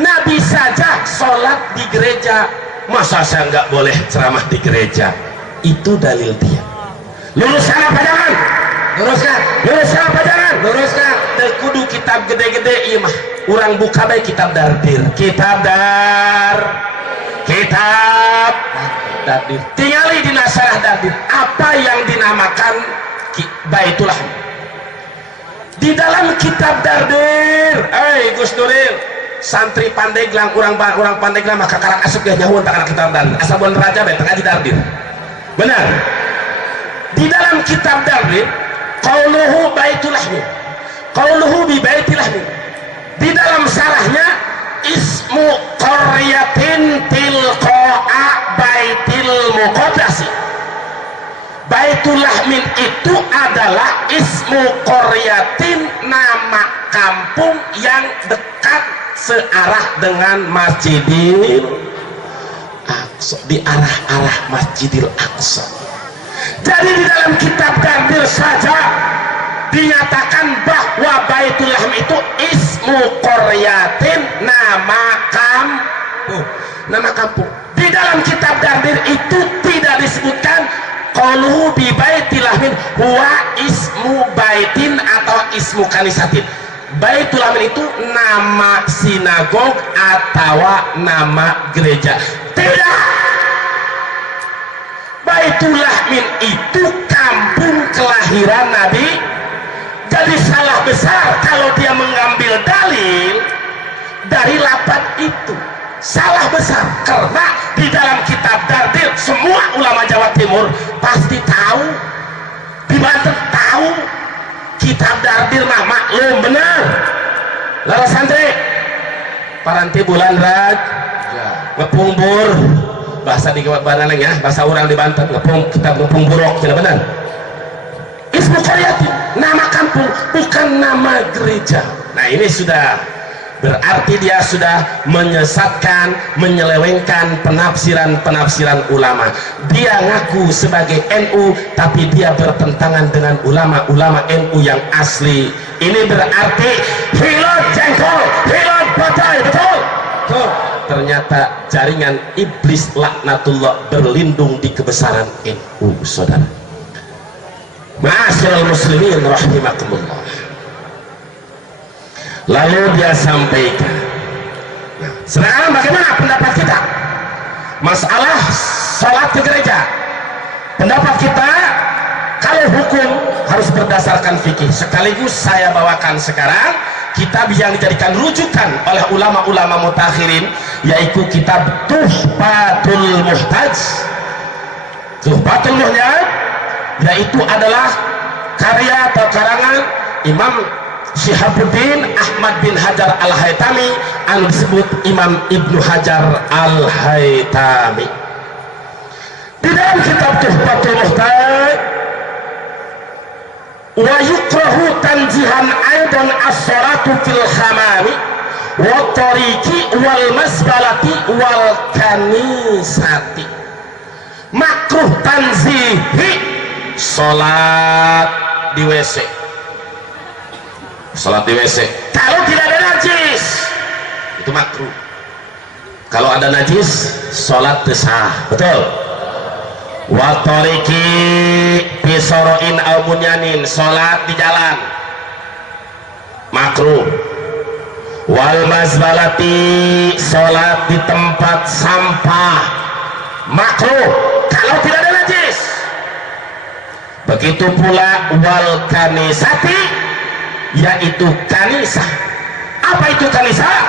Nabi saja sholat di gereja, masa saya nggak boleh ceramah di gereja? Itu dalil dia. Luruskan apa jangan? Luruskan. Luruskan apa jangan? Luruskan. Kudu kitab gede-gede iya mah. Urang buka baik kitab dardir. Kitab dardir. Tingali di nasarah dardir. Apa yang dinamakan Baitul Lahm? Di dalam kitab dardir. Gus Nuril, santri Pandeglang, orang Pandeglang maka karak asup ya nyahuan tak kitab dardir. Asal bon raja bae tengah di dardir. Benar. Di dalam kitab dardir, qauluhu Baitul Lahm. Qauluhu bi Baitul Lahm. Di dalam sarahnya ismu qaryatin tilqa'a Baitil Muqaddasi. Baitul Lahmin itu adalah ismu qaryatin, nama kampung yang dekat searah dengan Masjidil Aqsa, di arah-arah Masjidil Aqsa. Jadi di dalam kitab dardir saja dinyatakan bahwa Baitul Lahm itu ismu qaryatin, nama kampung. Di dalam kitab dardir itu tidak disebutkan qauluhu bi Baitul Lahmin huwa ismu baitin atau ismu kanisatin. Baitul Lahm itu nama sinagog atau nama gereja. Tidak. Baitul Lahmin itu kampung kelahiran Nabi. Jadi salah besar kalau dia mengambil dalil dari lafaz itu. Salah besar karena di dalam kitab dardir semua ulama Jawa Timur pasti tahu, di Banten tahu kitab dardir mah maklum benar. Lalu santri paranti bulan raj ngepungbur bahasa di Banten ya, bahasa orang di Banten kitab ngepungburok tidak benar. Ismu qaryatin, nama kampung bukan nama gereja. Nah ini sudah berarti dia sudah menyesatkan, menyelewengkan penafsiran ulama. Dia ngaku sebagai NU tapi dia bertentangan dengan ulama-ulama NU yang asli. Ini berarti hilot jengkol, hilot batai, betul? Tuh, ternyata jaringan iblis laknatullah berlindung di kebesaran NU, saudara. Ma'asyiral muslimin rahimakumullah. Lalu dia sampaikan, nah, sekarang bagaimana pendapat kita masalah sholat di gereja? Pendapat kita kalau hukum harus berdasarkan fikih. Sekaligus saya bawakan sekarang kitab yang dijadikan rujukan oleh ulama-ulama mutakhirin, yaitu kitab Tuhfatul Muhtaj. Tuhfatul Muhtaj yaitu adalah karya atau karangan Imam Syihabuddin Ahmad bin Hajar Al-Haytami, anu disebut Imam Ibnu Hajar Al-Haytami. Di dalam kitab Tuhfatul Muhtaj, wa yukrahu tanjihan aidan as-salatu fil khamami wa tariqi wal masbalati wal kanisati. Makruh tanzihi sholat di WC. Sholat di WC kalau tidak ada najis itu makruh. Kalau ada najis sholat sah, betul. Wa tariqi bisoroin au bunyanin, sholat di jalan makruh. Wal mazbalati, sholat di tempat sampah makruh kalau tidak ada najis. Begitu pula wal kanisati, yaitu kanisah. Apa itu kanisah?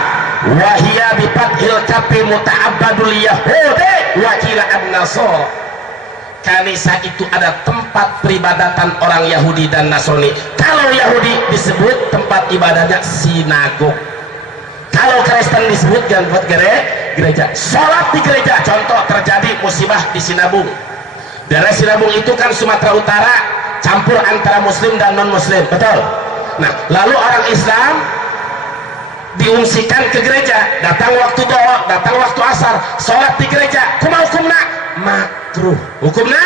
Wahia bifathil kafi muta'abbadul yahudi wa qila an-nasara. Kanisah itu ada tempat peribadatan orang Yahudi dan Nasrani. Kalau Yahudi disebut tempat ibadahnya sinagog, kalau Kristen disebut gereja. Sholat di gereja, contoh terjadi musibah di Sinabung. Daerah Sinabung itu kan Sumatera Utara, campur antara muslim dan non muslim, betul? Nah, lalu orang Islam diungsikan ke gereja, datang waktu doa, datang waktu asar, sholat di gereja, kumaha hukumna? makruh. Hukumnya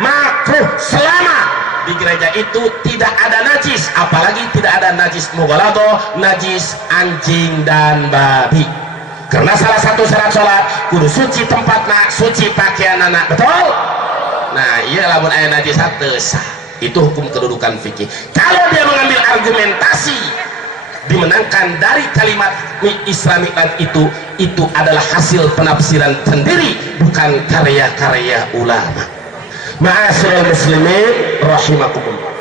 makruh selama di gereja itu tidak ada najis, apalagi tidak ada najis mughaladzah, najis anjing dan babi. Karena salah satu syarat sholat kudu suci tempatna, suci pakaian anak, betul? Nah iya lamun aya najis sah. Itu hukum kedudukan fikih. Kalau dia mengambil argumentasi dimenangkan dari kalimat Islamic itu adalah hasil penafsiran sendiri, bukan karya-karya ulama. Ma'asyiral muslimin rahimakumullah.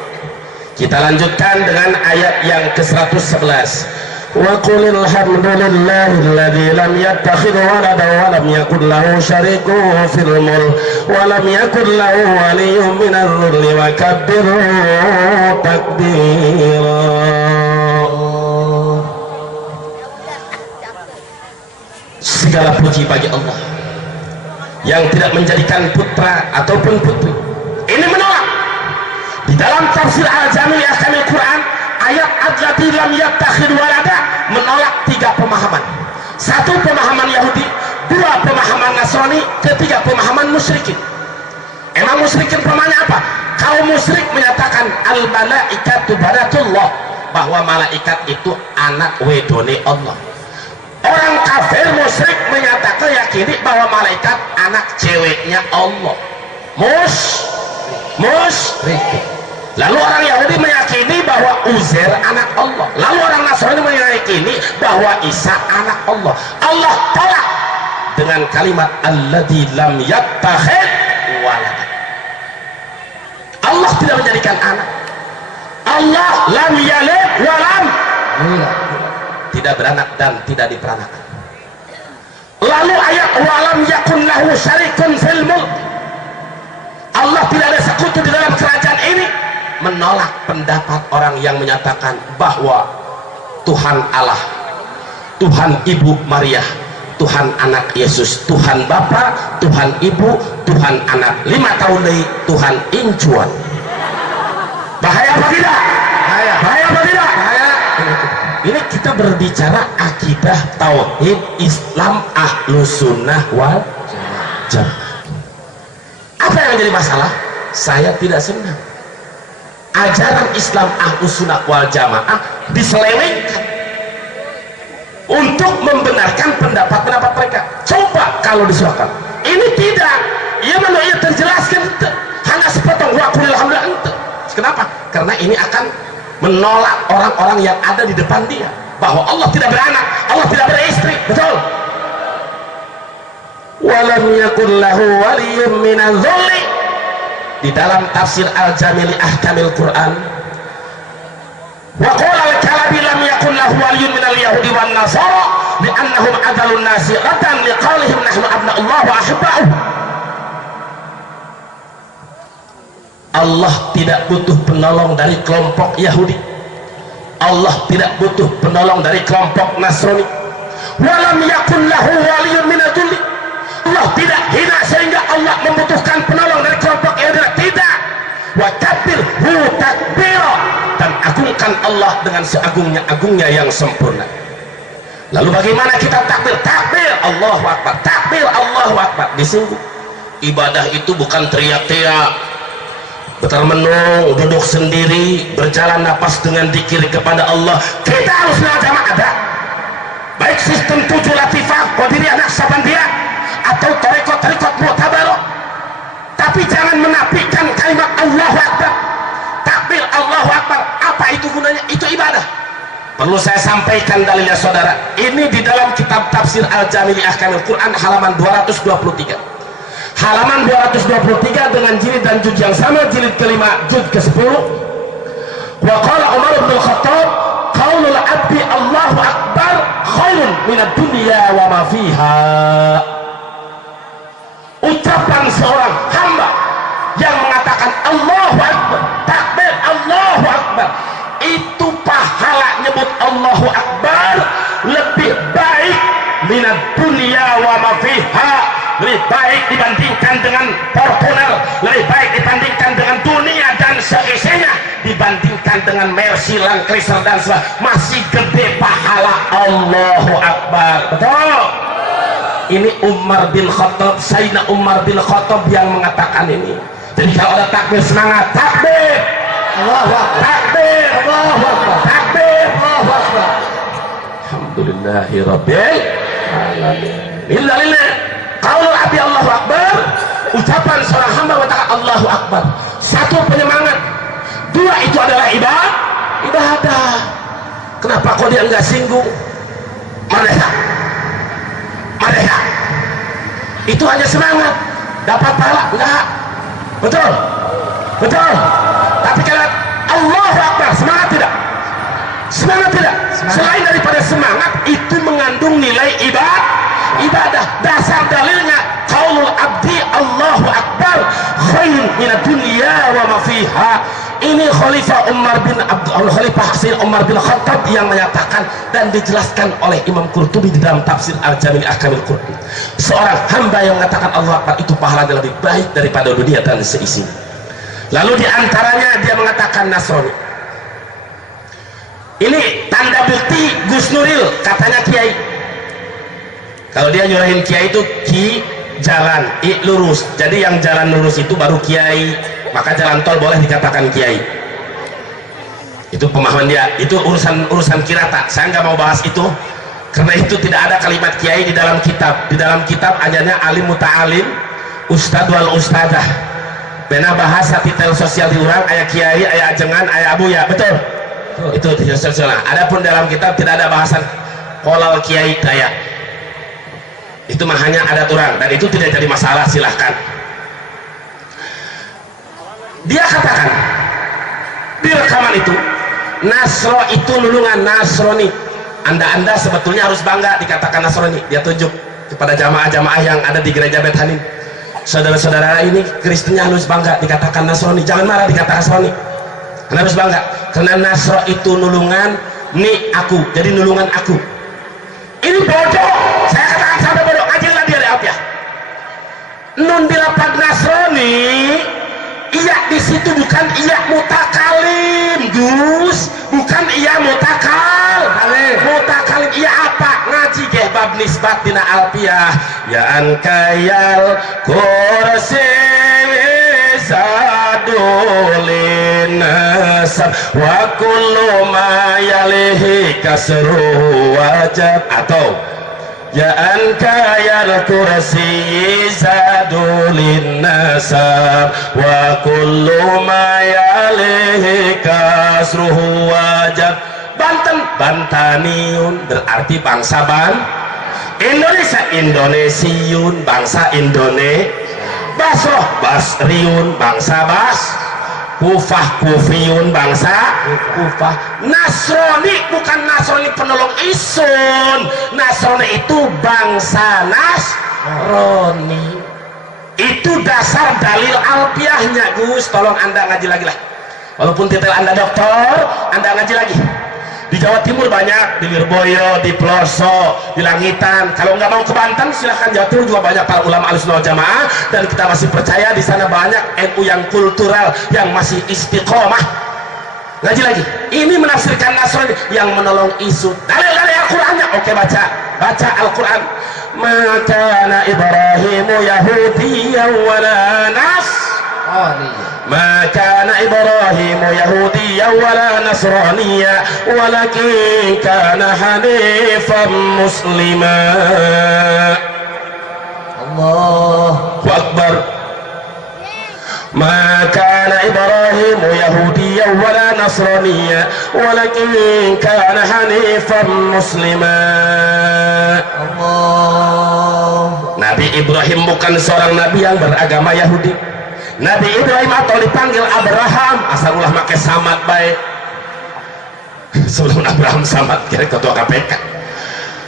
Kita lanjutkan dengan ayat yang ke-111. Wa qulil hamdulillahilladzi lam yattakhidh waladan wa lam yakul lahu syarikun fil mulk wa lam yakul lahu waliyyun minadh dhulli wa kabbirhu takbira. Segala puji bagi Allah yang tidak menjadikan putra ataupun putri. Ini menolak di dalam tafsir Al-Jami' li Ahkamil Quran ayat allati lam yattakhidh walada menolak 3 pemahaman. 1 pemahaman Yahudi, 2 pemahaman Nasrani, 3 pemahaman musyrikin. Emang musyrikin pemahamannya apa? Kaum musyrik menyatakan al-malaikatu banatullah, bahwa malaikat itu anak wedone Allah. Orang kafir musyrik menyatakan yakini bahwa malaikat anak ceweknya Allah. Musyrik. Lalu orang Yahudi meyakini bahwa Uzair anak Allah. Lalu orang Nasrani meyakini bahwa Isa anak Allah. Allah tolak dengan kalimat alladzi lam yattakhidh walad. Allah tidak menjadikan anak. Allah lam yalid wa lam tidak beranak dan tidak diperanakan. Lalu ayat walam yakun lahu syarikun fil mulk, Allah tidak ada sekutu di dalam kerajaan ini, menolak pendapat orang yang menyatakan bahwa Tuhan Allah, Tuhan Ibu Maria, Tuhan Anak Yesus, Tuhan Bapa, Tuhan Ibu, Tuhan Anak, 5 tahun dari Tuhan Incuan. Bahaya apa tidak? Bahaya apa tidak? Bahaya. Ini kita berbicara akidah tauhid Islam Ahlus Sunnah wal Jamaah. Apa yang menjadi masalah? Saya tidak senang ajaran Islam Ahlus Sunnah wal Jamaah diselewengkan untuk membenarkan pendapat-pendapat mereka. Coba kalau disuarakan ini tidak, ia mana ia terjelaskan hanya sepotong waqul alhamdulillah. Kenapa? Karena ini akan menolak orang-orang yang ada di depan dia, bahwa Allah tidak beranak, Allah tidak beristri, betul? Walam yakul lahu waliyyun minadh dhulli. Di dalam tafsir Al-Jami' li Ahkamil Quran, wa qala al-kalabi lam yakul lahu waliyyun minal yahudi wan nasara li'annahum adalun nasi raddan liqaulihim nahnu abna'ullah wa ahibba'uh. Allah tidak butuh penolong dari kelompok Yahudi, Allah tidak butuh penolong dari kelompok Nasrani. Walam yakun lahu waliyyun minadh dhulli, Allah tidak hina sehingga Allah membutuhkan penolong dari kelompok Yahudi, tidak. Wa kabbirhu takbira, dan agungkan Allah dengan seagung-agungnya yang sempurna. Lalu bagaimana kita takbir? Takbir Allahu Akbar, takbir Allahu Akbar. Disinggung ibadah itu bukan teriak-teriak, bermenung, duduk sendiri, berjalan napas dengan dikir kepada Allah. Kita harus Jamaah ada baik sistem 7 latifah, qadiriyah, naqsabandiyah atau tarekat mu'tabarah, tapi jangan menafikan kalimat Allahu Akbar, takbir Allahu Akbar. Apa itu gunanya? Itu ibadah. Perlu saya sampaikan dalilnya saudara, ini di dalam kitab tafsir Al-Jami' li Ahkamil Quran halaman 223, halaman 223 dengan jilid dan juz yang sama, jilid kelima juz ke-10. Wa qala Umar bin Khattab qaulul abdi Allahu Akbar khairun minad dunya wa ma fiha. Ucapan seorang hamba yang mengatakan Allahu Akbar, takbir Allahu Akbar, itu pahala nyebut Allahu Akbar lebih baik minad dunya wa ma fiha, lebih baik dibandingkan dengan Fortuner, lebih baik dibandingkan dengan dunia dan seisinya, dibandingkan dengan Mercy, Land Cruiser dan sebagainya, masih gede pahala Allahu Akbar, betul? Ini Umar bin Khattab, Sayyidina Umar bin Khattab yang mengatakan ini. Jadi kalau ada takbir semangat, takbir, Allahu Akbar. takbir, Allahu Akbar. takbir. Allahu Akbar. Alhamdulillahirabbil alamin. Inilah qaulul abdi Allahu Akbar, ucapan seorang hamba mengatakan Allahu Akbar. Satu penyemangat, dua itu adalah ibadah. Kenapa kok dia enggak singgung? Merdeka, itu hanya semangat, dapat pahala enggak? Betul. Tapi kalau Allahu Akbar, semangat tidak? Selain daripada semangat, itu mengandung nilai ibadah. Dasar dalilnya qaulul abdi Allahu Akbar khairun minad dunya wa ma fiha. Ini Khalifah Sayyidina Umar bin Khattab yang menyatakan dan dijelaskan oleh Imam Qurtubi di dalam tafsir Al-Jami' Ahkamil Qur'an. Seorang hamba yang mengatakan Allahu Akbar itu pahalanya lebih baik daripada dunia dan seisinya. Lalu diantaranya dia mengatakan Nasrani. Ini tanda bukti Gus Nuril, katanya kiai. Kalau dia nyurahin kiai itu ki jalan, i lurus. Jadi yang jalan lurus itu baru kiai. Maka jalan tol boleh dikatakan kiai. Itu pemahaman dia. Itu urusan kirata. Saya nggak mau bahas itu karena itu tidak ada kalimat kiai di dalam kitab. Di dalam kitab hanya alim muta'alim, ustad wal ustadah. Bena bahasa titel sosial diurang, ayah kiai, ayah ajengan, ayah abuya. Betul. Itu titel sosial. Adapun dalam kitab tidak ada bahasan kolal kiai daya. Itu mah hanya ada turang dan itu tidak jadi masalah, silahkan. Dia katakan di rekaman itu Nasro itu nulungan Nasrani. Anda sebetulnya harus bangga dikatakan Nasrani. Dia tunjuk kepada jamaah-jamaah yang ada di gereja Bethanin, saudara-saudara ini Kristennya harus bangga dikatakan Nasrani. Jangan marah dikatakan Nasrani, Anda harus bangga karena Nasro itu nulungan ni aku, jadi nulungan aku. Ini bodoh, saya katakan sampai bodoh. Ajilah dia apa ya? Nun dilapad Nasrani, iya di situ bukan iya mutakalim, Gus, bukan iya mutakalim iya apa? Ngaji geh bab nisbat dina alpiyah ya ankayal kursi sadulin nasab wa kullu ma yalihi kasru wajab, atau ya ankayal kursi zadulin nasab wa kullu ma yalihi kasruhu wajab. Banten, Bantaniun berarti bangsa Indonesia, Indonesiun bangsa Basroh, Basriun bangsa Kufah, Kufiyun bangsa Kufah. Nasrani bukan Nasrani penolong isun. Nasrani itu bangsa Nasrani. Itu dasar dalil alpiahnya, Gus. Tolong Anda ngaji lagi lah. Walaupun titel Anda doktor, Anda ngaji lagi. Di Jawa Timur banyak, di Lirboyo, di Pelosok, di Langitan. Kalau nggak mau ke Banten, silahkan. Jawa Timur juga banyak para ulama Ahlussunnah wal Jamaah, dan kita masih percaya di sana banyak NU yang kultural, yang masih istiqomah. Ngaji lagi. Ini menafsirkan Nasrani yang menolong isu. Dalil dari Al-Qur'annya. Oke, baca Al-Qur'an. Makana Ibrahimu Yahudiyyan wala Nasrani. ما كان إبراهيم يهوديا ولا نصرانيا ولكن كان حنيفا مسلما. الله أكبر. ما كان إبراهيم يهوديا ولا نصرانيا ولكن كان حنيفا مسلما. Allah. Nabi Ibrahim bukan seorang nabi yang beragama Yahudi. Nabi Ibrahim atau dipanggil Abraham, asal ulah make samad baik. Sebelum Abraham samad kira ketua KPK.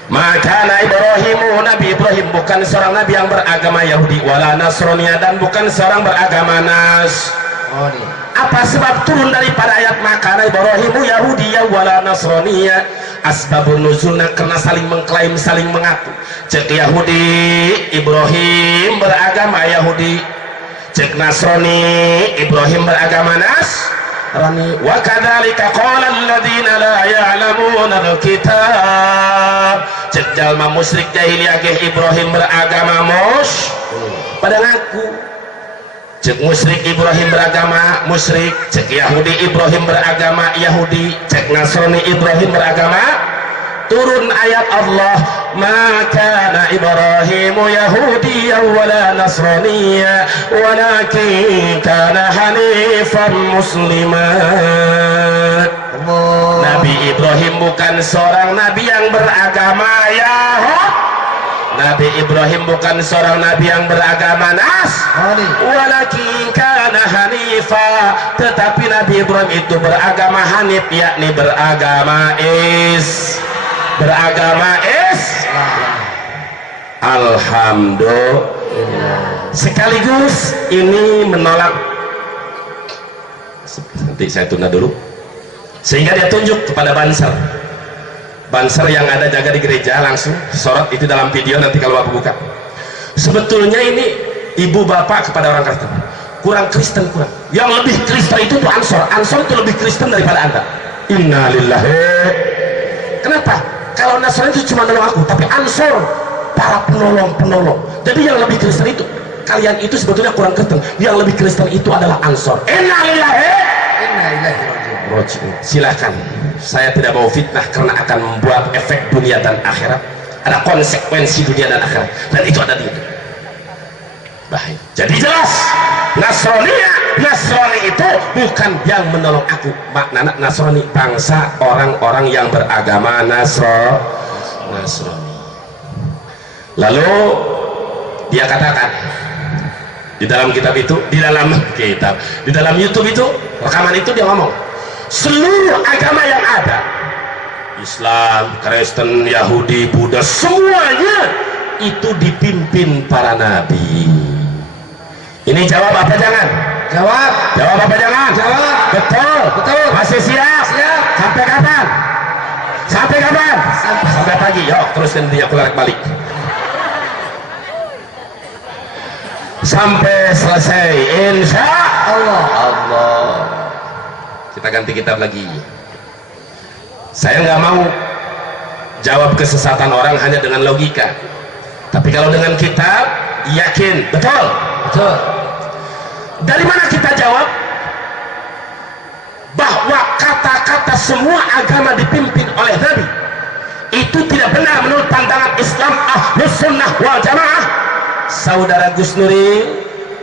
Maka Nabi Ibrahim bukan seorang nabi yang beragama Yahudi wala Nasrania, dan bukan seorang beragama Nasrani. Apa sebab turun daripada ayat maka Ibrahimu Yahudi wala Nasrania? Asbabun nuzulna karena saling mengklaim, saling mengaku. Cek Yahudi, Ibrahim beragama Yahudi. Cek Nasrani, Ibrahim beragama rani wa kadzalika qala alladziina laa ya'lamuuna al-kitab cek jalma musyrik jahiliyah ge Ibrahim beragama pada ngaku cek musyrik Ibrahim beragama musyrik, cek Yahudi Ibrahim beragama Yahudi, cek Nasrani Ibrahim beragama. Turun ayat Allah, ma kana Ibrahim Yahudiyyan wala Nasraniyyan walakin kana hanifan musliman. Nabi Ibrahim bukan seorang nabi yang beragama Yahudi. Nabi Ibrahim bukan seorang nabi yang beragama Nasrani, walakin kana hanifa, tetapi Nabi Ibrahim itu beragama hanif, yakni beragama Islam. Alhamdulillah. Sekaligus ini menolak, nanti saya tunda dulu, sehingga dia tunjuk kepada Banser yang ada jaga di gereja, langsung sorot itu dalam video nanti kalau Bapak buka. Sebetulnya ini ibu bapak kepada orang Kristen, kurang Kristen, kurang. Yang lebih Kristen itu tuh Ansor itu lebih Kristen daripada Anda. Innalillahi. Kenapa? Kalau Nasrani itu cuma nolong aku, tapi Ansor para penolong. Jadi yang lebih Kristen itu, kalian itu sebetulnya kurang Kristen. Yang lebih Kristen itu adalah Ansor. Innalillahi. Silakan, saya tidak mau fitnah karena akan membuat efek dunia dan akhirat, ada konsekuensi dunia dan akhirat, dan itu ada di itu bahaya. Jadi jelas Nasrani itu bukan yang menolong aku, maknanya Nasrani bangsa orang-orang yang beragama Nasrani. Lalu dia katakan di dalam kitab itu, di dalam YouTube itu, rekaman itu dia ngomong, seluruh agama yang ada, Islam, Kristen, Yahudi, Buddha, semuanya itu dipimpin para nabi. Ini jawab apa jangan? Jawab apa jangan? Jawab. Betul. Masih siap? Sampai kapan? Sampai pagi. Yuk, teruskan dia balik sampai selesai, insya Allah. Kita ganti kitab lagi. Saya nggak mau jawab kesesatan orang hanya dengan logika, tapi kalau dengan kitab, yakin betul. Dari mana kita jawab bahwa kata-kata semua agama dipimpin oleh Nabi itu tidak benar menurut pandangan Islam Ahlus Sunnah wal Jamaah? Saudara Gus Nuri,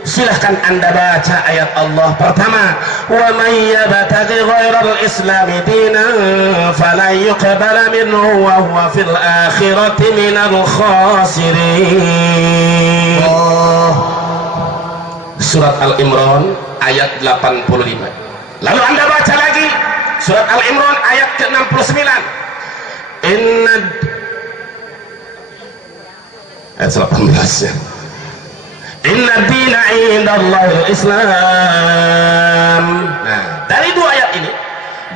silahkan Anda baca ayat Allah pertama, wa may yabtaghi ghairal islami dinan falan yuqbala minhu wa huwa fil akhirati minal khasirin. Surat Al-Imran ayat 85. Lalu Anda baca lagi surat Al-Imran ayat ke-69, ayat 18 ya. Inna dina indallahil Islam. Nah, dari dua ayat ini,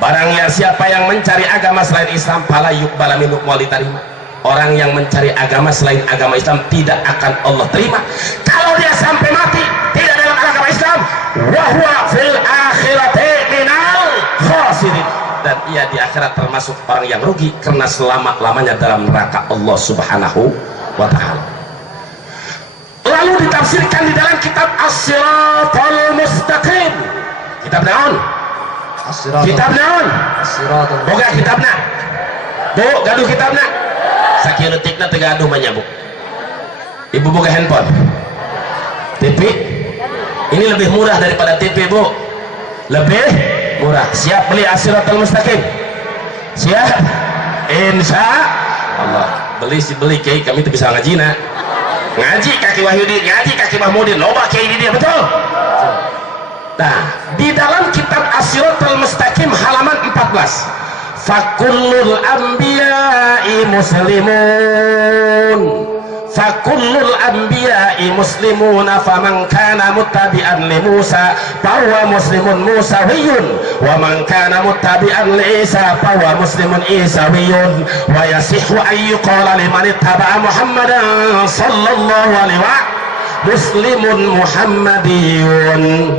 barangnya siapa yang mencari agama selain Islam, fala yuqbala minhu, mau diterima. Orang yang mencari agama selain agama Islam tidak akan Allah terima. Kalau dia sampai mati tidak dalam agama Islam, wa huwa fil akhirati minal khasirin, dan ia di akhirat termasuk orang yang rugi karena selama-lamanya dalam neraka Allah Subhanahu wa ta'ala. Lalu ditafsirkan di dalam kitab As-Siratal Mustaqim. Kitab naon? Boga kitabna. Bu, gaduh kitabna. Sakieu leutikna teu gaduh mah nya, Bu. Ibu boga handphone. TV. Ini lebih murah daripada TV, Bu. Lebih murah. Siap beli As-Siratal Mustaqim? Siap? Insya Allah. Beli kiai, kami tuh bisa ngajina. Ngaji kaki Wahyudin, ngaji kaki Mahmudin, loba kayak ini dia, betul. Nah, di dalam kitab As-Siratal Mustaqim halaman 14, fakullul anbiya'i muslimun, fakullul anbiya'i muslimuna, faman kana muttabi'an li Musa fahuwa muslimun musawiyun, wa man kana muttabi'an li Isa fahuwa muslimun isawiyun, wa yasihhu an yuqala liman ittaba'a Muhammadan sallallahu alaihi wa muslimun muhammadiyun.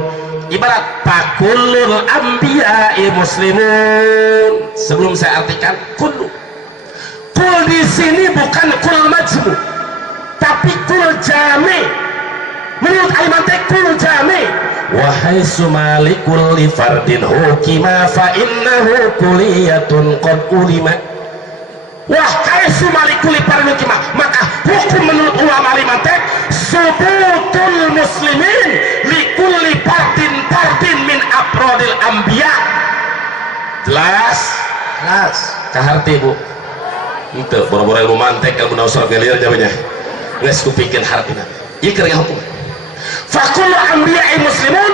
ibarat pakulul anbiya'i muslimun. Sebelum saya artikan kullu, kul di sini bukan kul majmu tapi kul jami. Menurut alimantek kul jami. Wahai sumalikul li fardin hukima fa innahu kuliyatun qad ulima. Wahai sumalikul li fardin hukima, maka hukum menurut ulama alimantek subutul muslimin li kulli fardin min afrodil anbiya. Jelas? Jelas. Kaharti bu itu boro-boro ilmu mantek ilmu nausar gelir jawabnya nggak kupikin hartina iya kira hukum fakul anbiya'i muslimun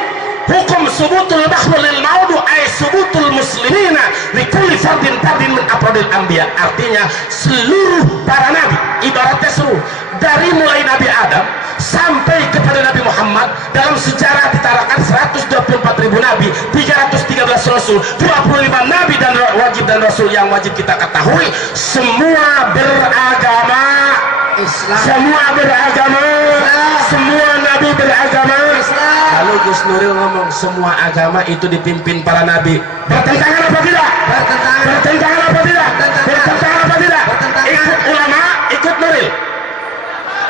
hukum subutul makhlul maudu ay subutul muslimina li kulli fardin min afrodil anbiya. Artinya seluruh para nabi, ibaratnya seluruh dari mulai Nabi Adam sampai kepada Nabi Muhammad. Dalam sejarah ditarakan 124.000 nabi, 313 rasul, 25 nabi dan wajib dan rasul yang wajib kita ketahui, semua beragama Islam. Semua beragama Islam. Semua nabi beragama Islam. Lalu Gus Nuril ngomong semua agama itu dipimpin para nabi. Bertentangan apa tidak? Bertentangan apa tidak? Bertentangan apa tidak? Ikut ulama, ikut Nuril.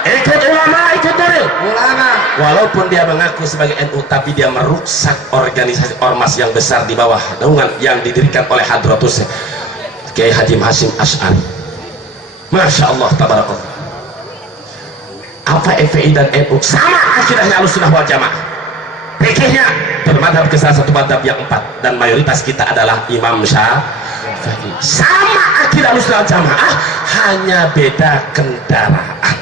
Ikut ulama, ikut Nuril. Ulama. Walaupun dia mengaku sebagai NU, tapi dia merusak organisasi ormas yang besar di bawah naungan yang didirikan oleh Hadratus Kiai Haji Hasyim Asy'ari. Masya Allah, tabarakallah. Apa FPI dan NU sama akidahnya Ahlussunnah wal Jamaah. Fikihnya bermadhab ke salah satu madhab yang 4 dan mayoritas kita adalah Imam Syafi'i. Sama akidah Ahlussunnah wal Jamaah, hanya beda kendaraan.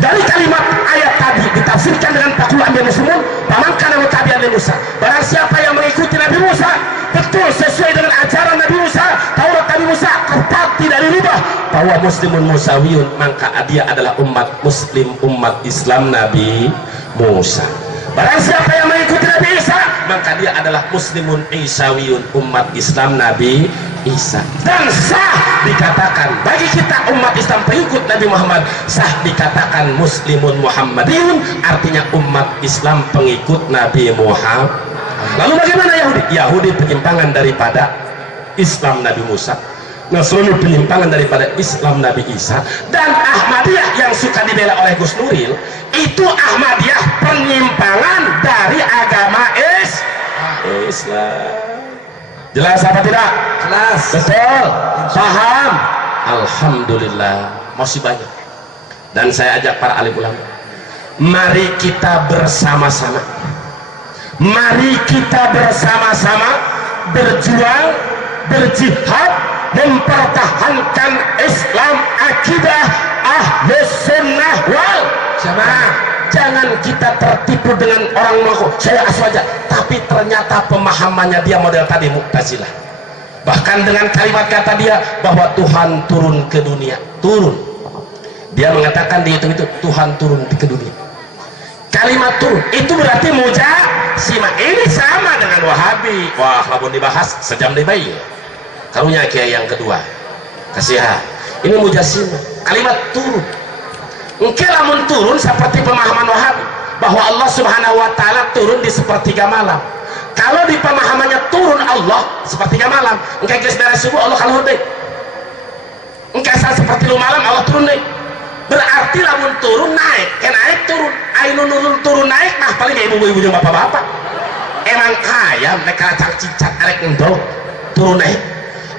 Dari kalimat ayat tadi ditafsirkan dengan pakul anbiya muslimun, paman kana mutabi'an li Musa. Barang siapa yang mengikuti Nabi Musa betul sesuai dengan ajaran Nabi Musa, Taurat Nabi Musa, ketat tidak dirubah, bahwa muslimun musawiyun, maka dia adalah umat muslim, umat Islam Nabi Musa. Barang siapa yang mengikuti Nabi Isa, maka dia adalah muslimun isawiyun, umat Islam Nabi Isa. Dan sah dikatakan bagi kita umat Islam pengikut Nabi Muhammad, sah dikatakan muslimun Muhammadiyun, artinya umat Islam pengikut Nabi Muhammad. Lalu bagaimana Yahudi? Yahudi penyimpangan daripada Islam Nabi Musa, Nasrani penyimpangan daripada Islam Nabi Isa, dan Ahmadiyah yang suka dibela oleh Gus Nuril, itu Ahmadiyah penyimpangan dari agama Islam. Jelas apa tidak? Jelas. Betul. Paham? Alhamdulillah. Masih banyak. Dan saya ajak para alim ulama, mari kita bersama-sama, mari kita bersama-sama berjuang, berjihad, mempertahankan Islam, akidah Ahlussunnah wal Jamaah. Jangan kita tertipu dengan orang mengaku saya aswaja, tapi ternyata pemahamannya dia model tadi Mu'tazilah. Bahkan dengan kalimat kata dia bahwa Tuhan turun ke dunia, turun, dia mengatakan di itu Tuhan turun ke dunia. Kalimat turun itu berarti mujasimah. Ini sama dengan Wahabi. Wah, labun dibahas sejam di bayi. Karunya kiai yang kedua kasihan. Ini mujasimah. Kalimat turun. Engke lamun turun seperti pemahaman Wahabi bahwa Allah Subhanahu wa taala turun di sepertiga malam. Kalau di pemahamannya turun Allah sepertiga malam, engke geus beres subuh Allah kaluhur deui. Engke asal seperti lu malam Allah turun deui. Berarti lamun turun naik, naik turun. Ainu nurun turun naik mah paling ibu-ibu jeung bapak-bapak. Emang kaya mereka cang cicat arek endog turun naik.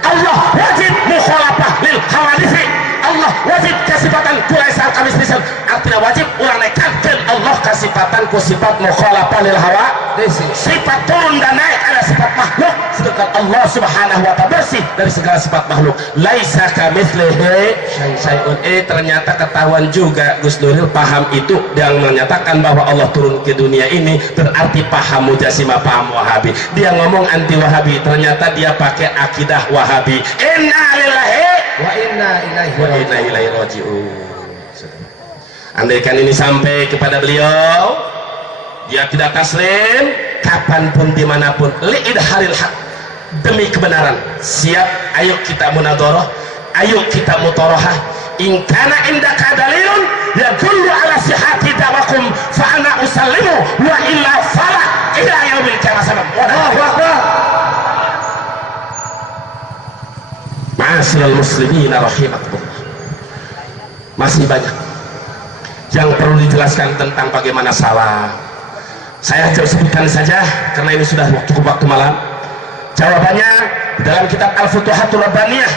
Allah wajib mukhalafah lil hawadisi. Allah wajib kasifatan kulaisar kamis lisan, artinya wajib orang naikkan Allah kasifatan ku sifat mukhalafah lil hawa, sifat turun dan naik ada sifat makhluk, sedangkan Allah Subhanahu wa ta'ala bersih dari segala sifat makhluk. Laisa kamitslihi syai'un. Ternyata ketahuan juga Gus Nuril paham itu, yang menyatakan bahwa Allah turun ke dunia ini berarti paham mujasimah, paham Wahabi. Dia ngomong anti Wahabi, ternyata dia pakai akidah Wahabi. Inna lillahi wa inna ilaihi raji'un. Andaikan ini sampai kepada beliau, dia tidak taslim kapanpun dimanapun, li'idharil haq, demi kebenaran, siap. Ayo kita munadharah, ayo kita mutorohah. In kana indaka dalilun yadullu ala sihhati da'wakum fa ana usallimu wa illa fala ila yaumil qiyamah. Allahu akbar. Ma'asyiral muslimin rahimakumullah. Masih banyak yang perlu dijelaskan tentang bagaimana salam. Saya sebutkan saja karena ini sudah cukup waktu malam. Jawabannya dalam kitab Al-Futuhatul Rabbaniyah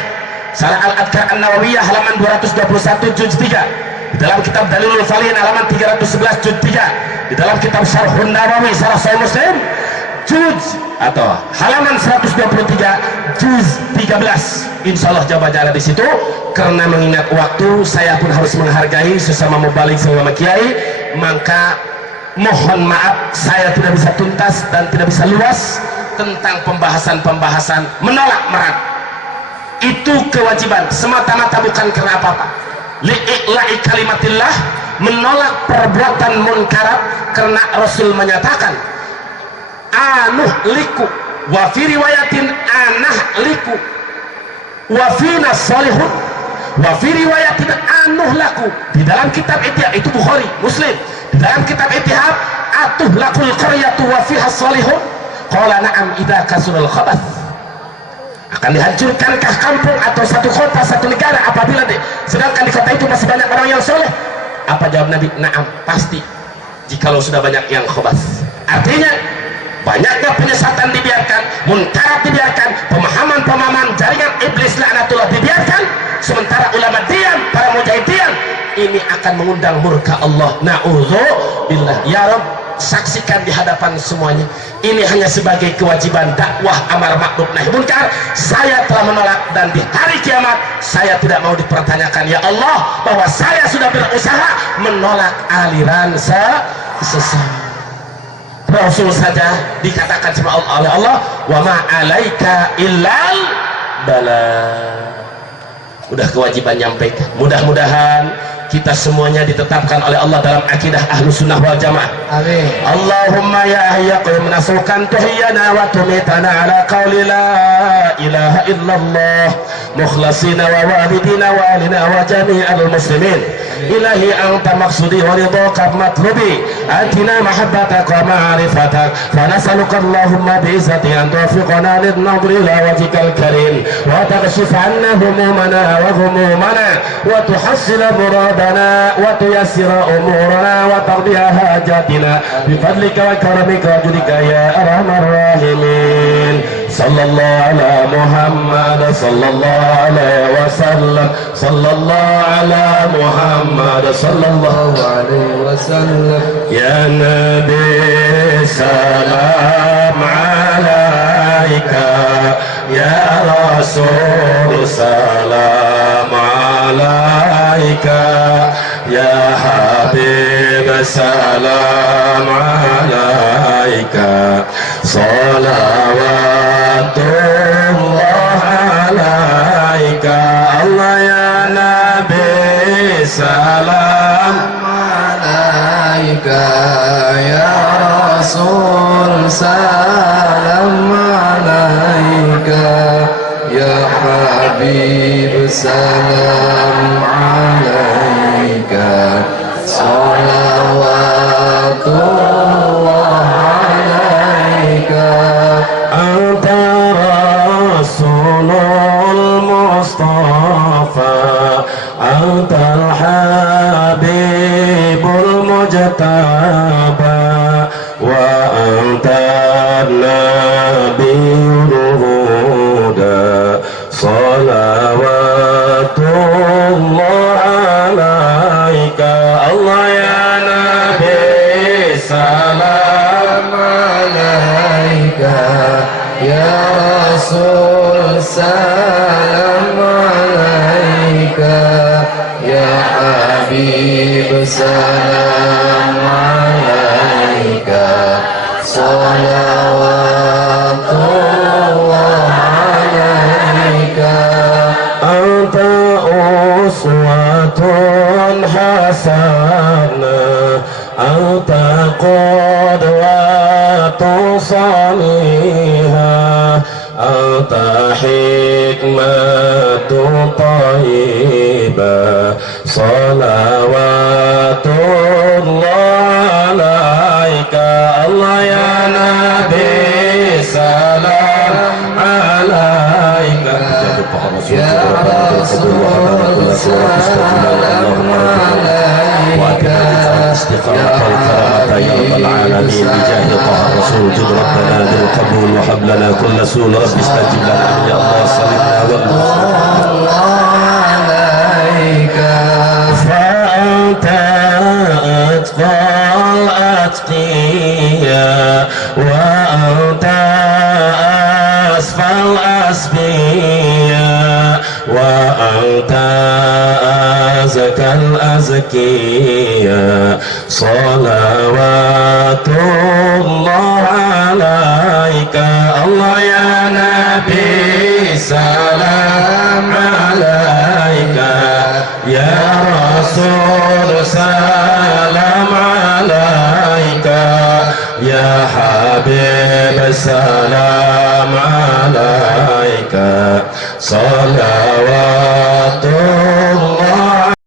Syarah Al-Adkar An-Nawawiyah halaman 221 juz 3, di dalam kitab Dalilul Falihin halaman 311 juz 3, di dalam kitab Syarhun Nawawi Syarah Sahih Muslim juz atau halaman 123 juz 13. Insyaallah jawabannya ada di situ. Karena mengingat waktu, saya pun harus menghargai sesama mubalik sama kiai, maka mohon maaf saya tidak bisa tuntas dan tidak bisa luas tentang pembahasan menolak merat. Itu kewajiban semata-mata, bukan karena apa-apa. Li'i'la'i kalimatillah, menolak perbuatan munkarat, karena Rasul menyatakan anuhliku wa fi riwayatin anahliku wa fina salihun wa fi riwayatin anuhlaku. Di dalam kitab Ittihab, itu Bukhari, Muslim, di dalam kitab Ittihab, atuhlakul qaryatu wa fiha salihun, qala na'am idza kasurul khabath. Akan dihancurkankah kampung atau satu kota, satu negara apabila sedangkan di kota itu masih banyak orang yang soleh? Apa jawab Nabi? Na'am, pasti, jikalau sudah banyak yang khabath. Artinya banyaknya penyesatan dibiarkan, munkarat dibiarkan, pemahaman jaringan iblis laknatullah dibiarkan, sementara ulama diam, para mujahid diam, ini akan mengundang murka Allah. Na'udzubillah. Ya Rabb, saksikan di hadapan semuanya, ini hanya sebagai kewajiban dakwah amar ma'ruf nahi munkar. Saya telah menolak, dan di hari kiamat saya tidak mau dipertanyakan ya Allah bahwa saya sudah berusaha menolak aliran sesat. Rasul saja dikatakan sama Allah oleh Allah, wa ma alaika illal bala. Udah kewajiban nyampaikan. Mudah-mudahan kita semuanya ditetapkan oleh Allah dalam akidah Ahlus Sunnah wal Jamaah. Amin. Allahumma ya hayya qayyum nasukan tuhyana wa tumitana ala qawli la ilaha illallah mukhlasina wa walidina wa alina wa jami'al muslimin. Ilahi anta maqsudi wa ridhaka matlubi, atina mahabbatak wa ma'rifatak, fa nas'aluka Allahumma bi izzati an tuwaffiqana lin nadri ila wajhikal karim wa takshif 'anna humumana wa ghumumana wa tuhassil muradana wa tuyassir umurana wa taqdi hajatina bi fadlika wa karamika wa judika ya arhamar rahimin. Sallallahu ala Muhammad sallallahu alaihi wasallam, sallallahu ala Muhammad sallallahu alaihi wasallam. Ya Nabi salam alaika, ya Rasul salam alaika, ya Habib salam alaika, salawatullah alaika. Allah ya Nabi salam alaika, ya Rasul salam alaika, ya Habib salam alaika, salawatullah alaika. Anta Rasulul Mustafa, Antal Habibul Mujtaba, wa Antan Nabiyul Huda, salawatullah alaika. Allah ya Nabi salam alaika, ya Rasul salam alaika, ya Habib salam alaika, salawatullah alaika. Anta uswatun hasanah, anta qudwatun salihah, anta hikmatun thayyibah, salawat وجد ربنا بالقبول وهب لنا كل سوء رب استجب لنا يا الله صلنا عليك فأنت أتقى الأتقياء وأنت أصفى الأصفياء وأنت أزكى الأزكياء صلوات الله عليك الله يا نبي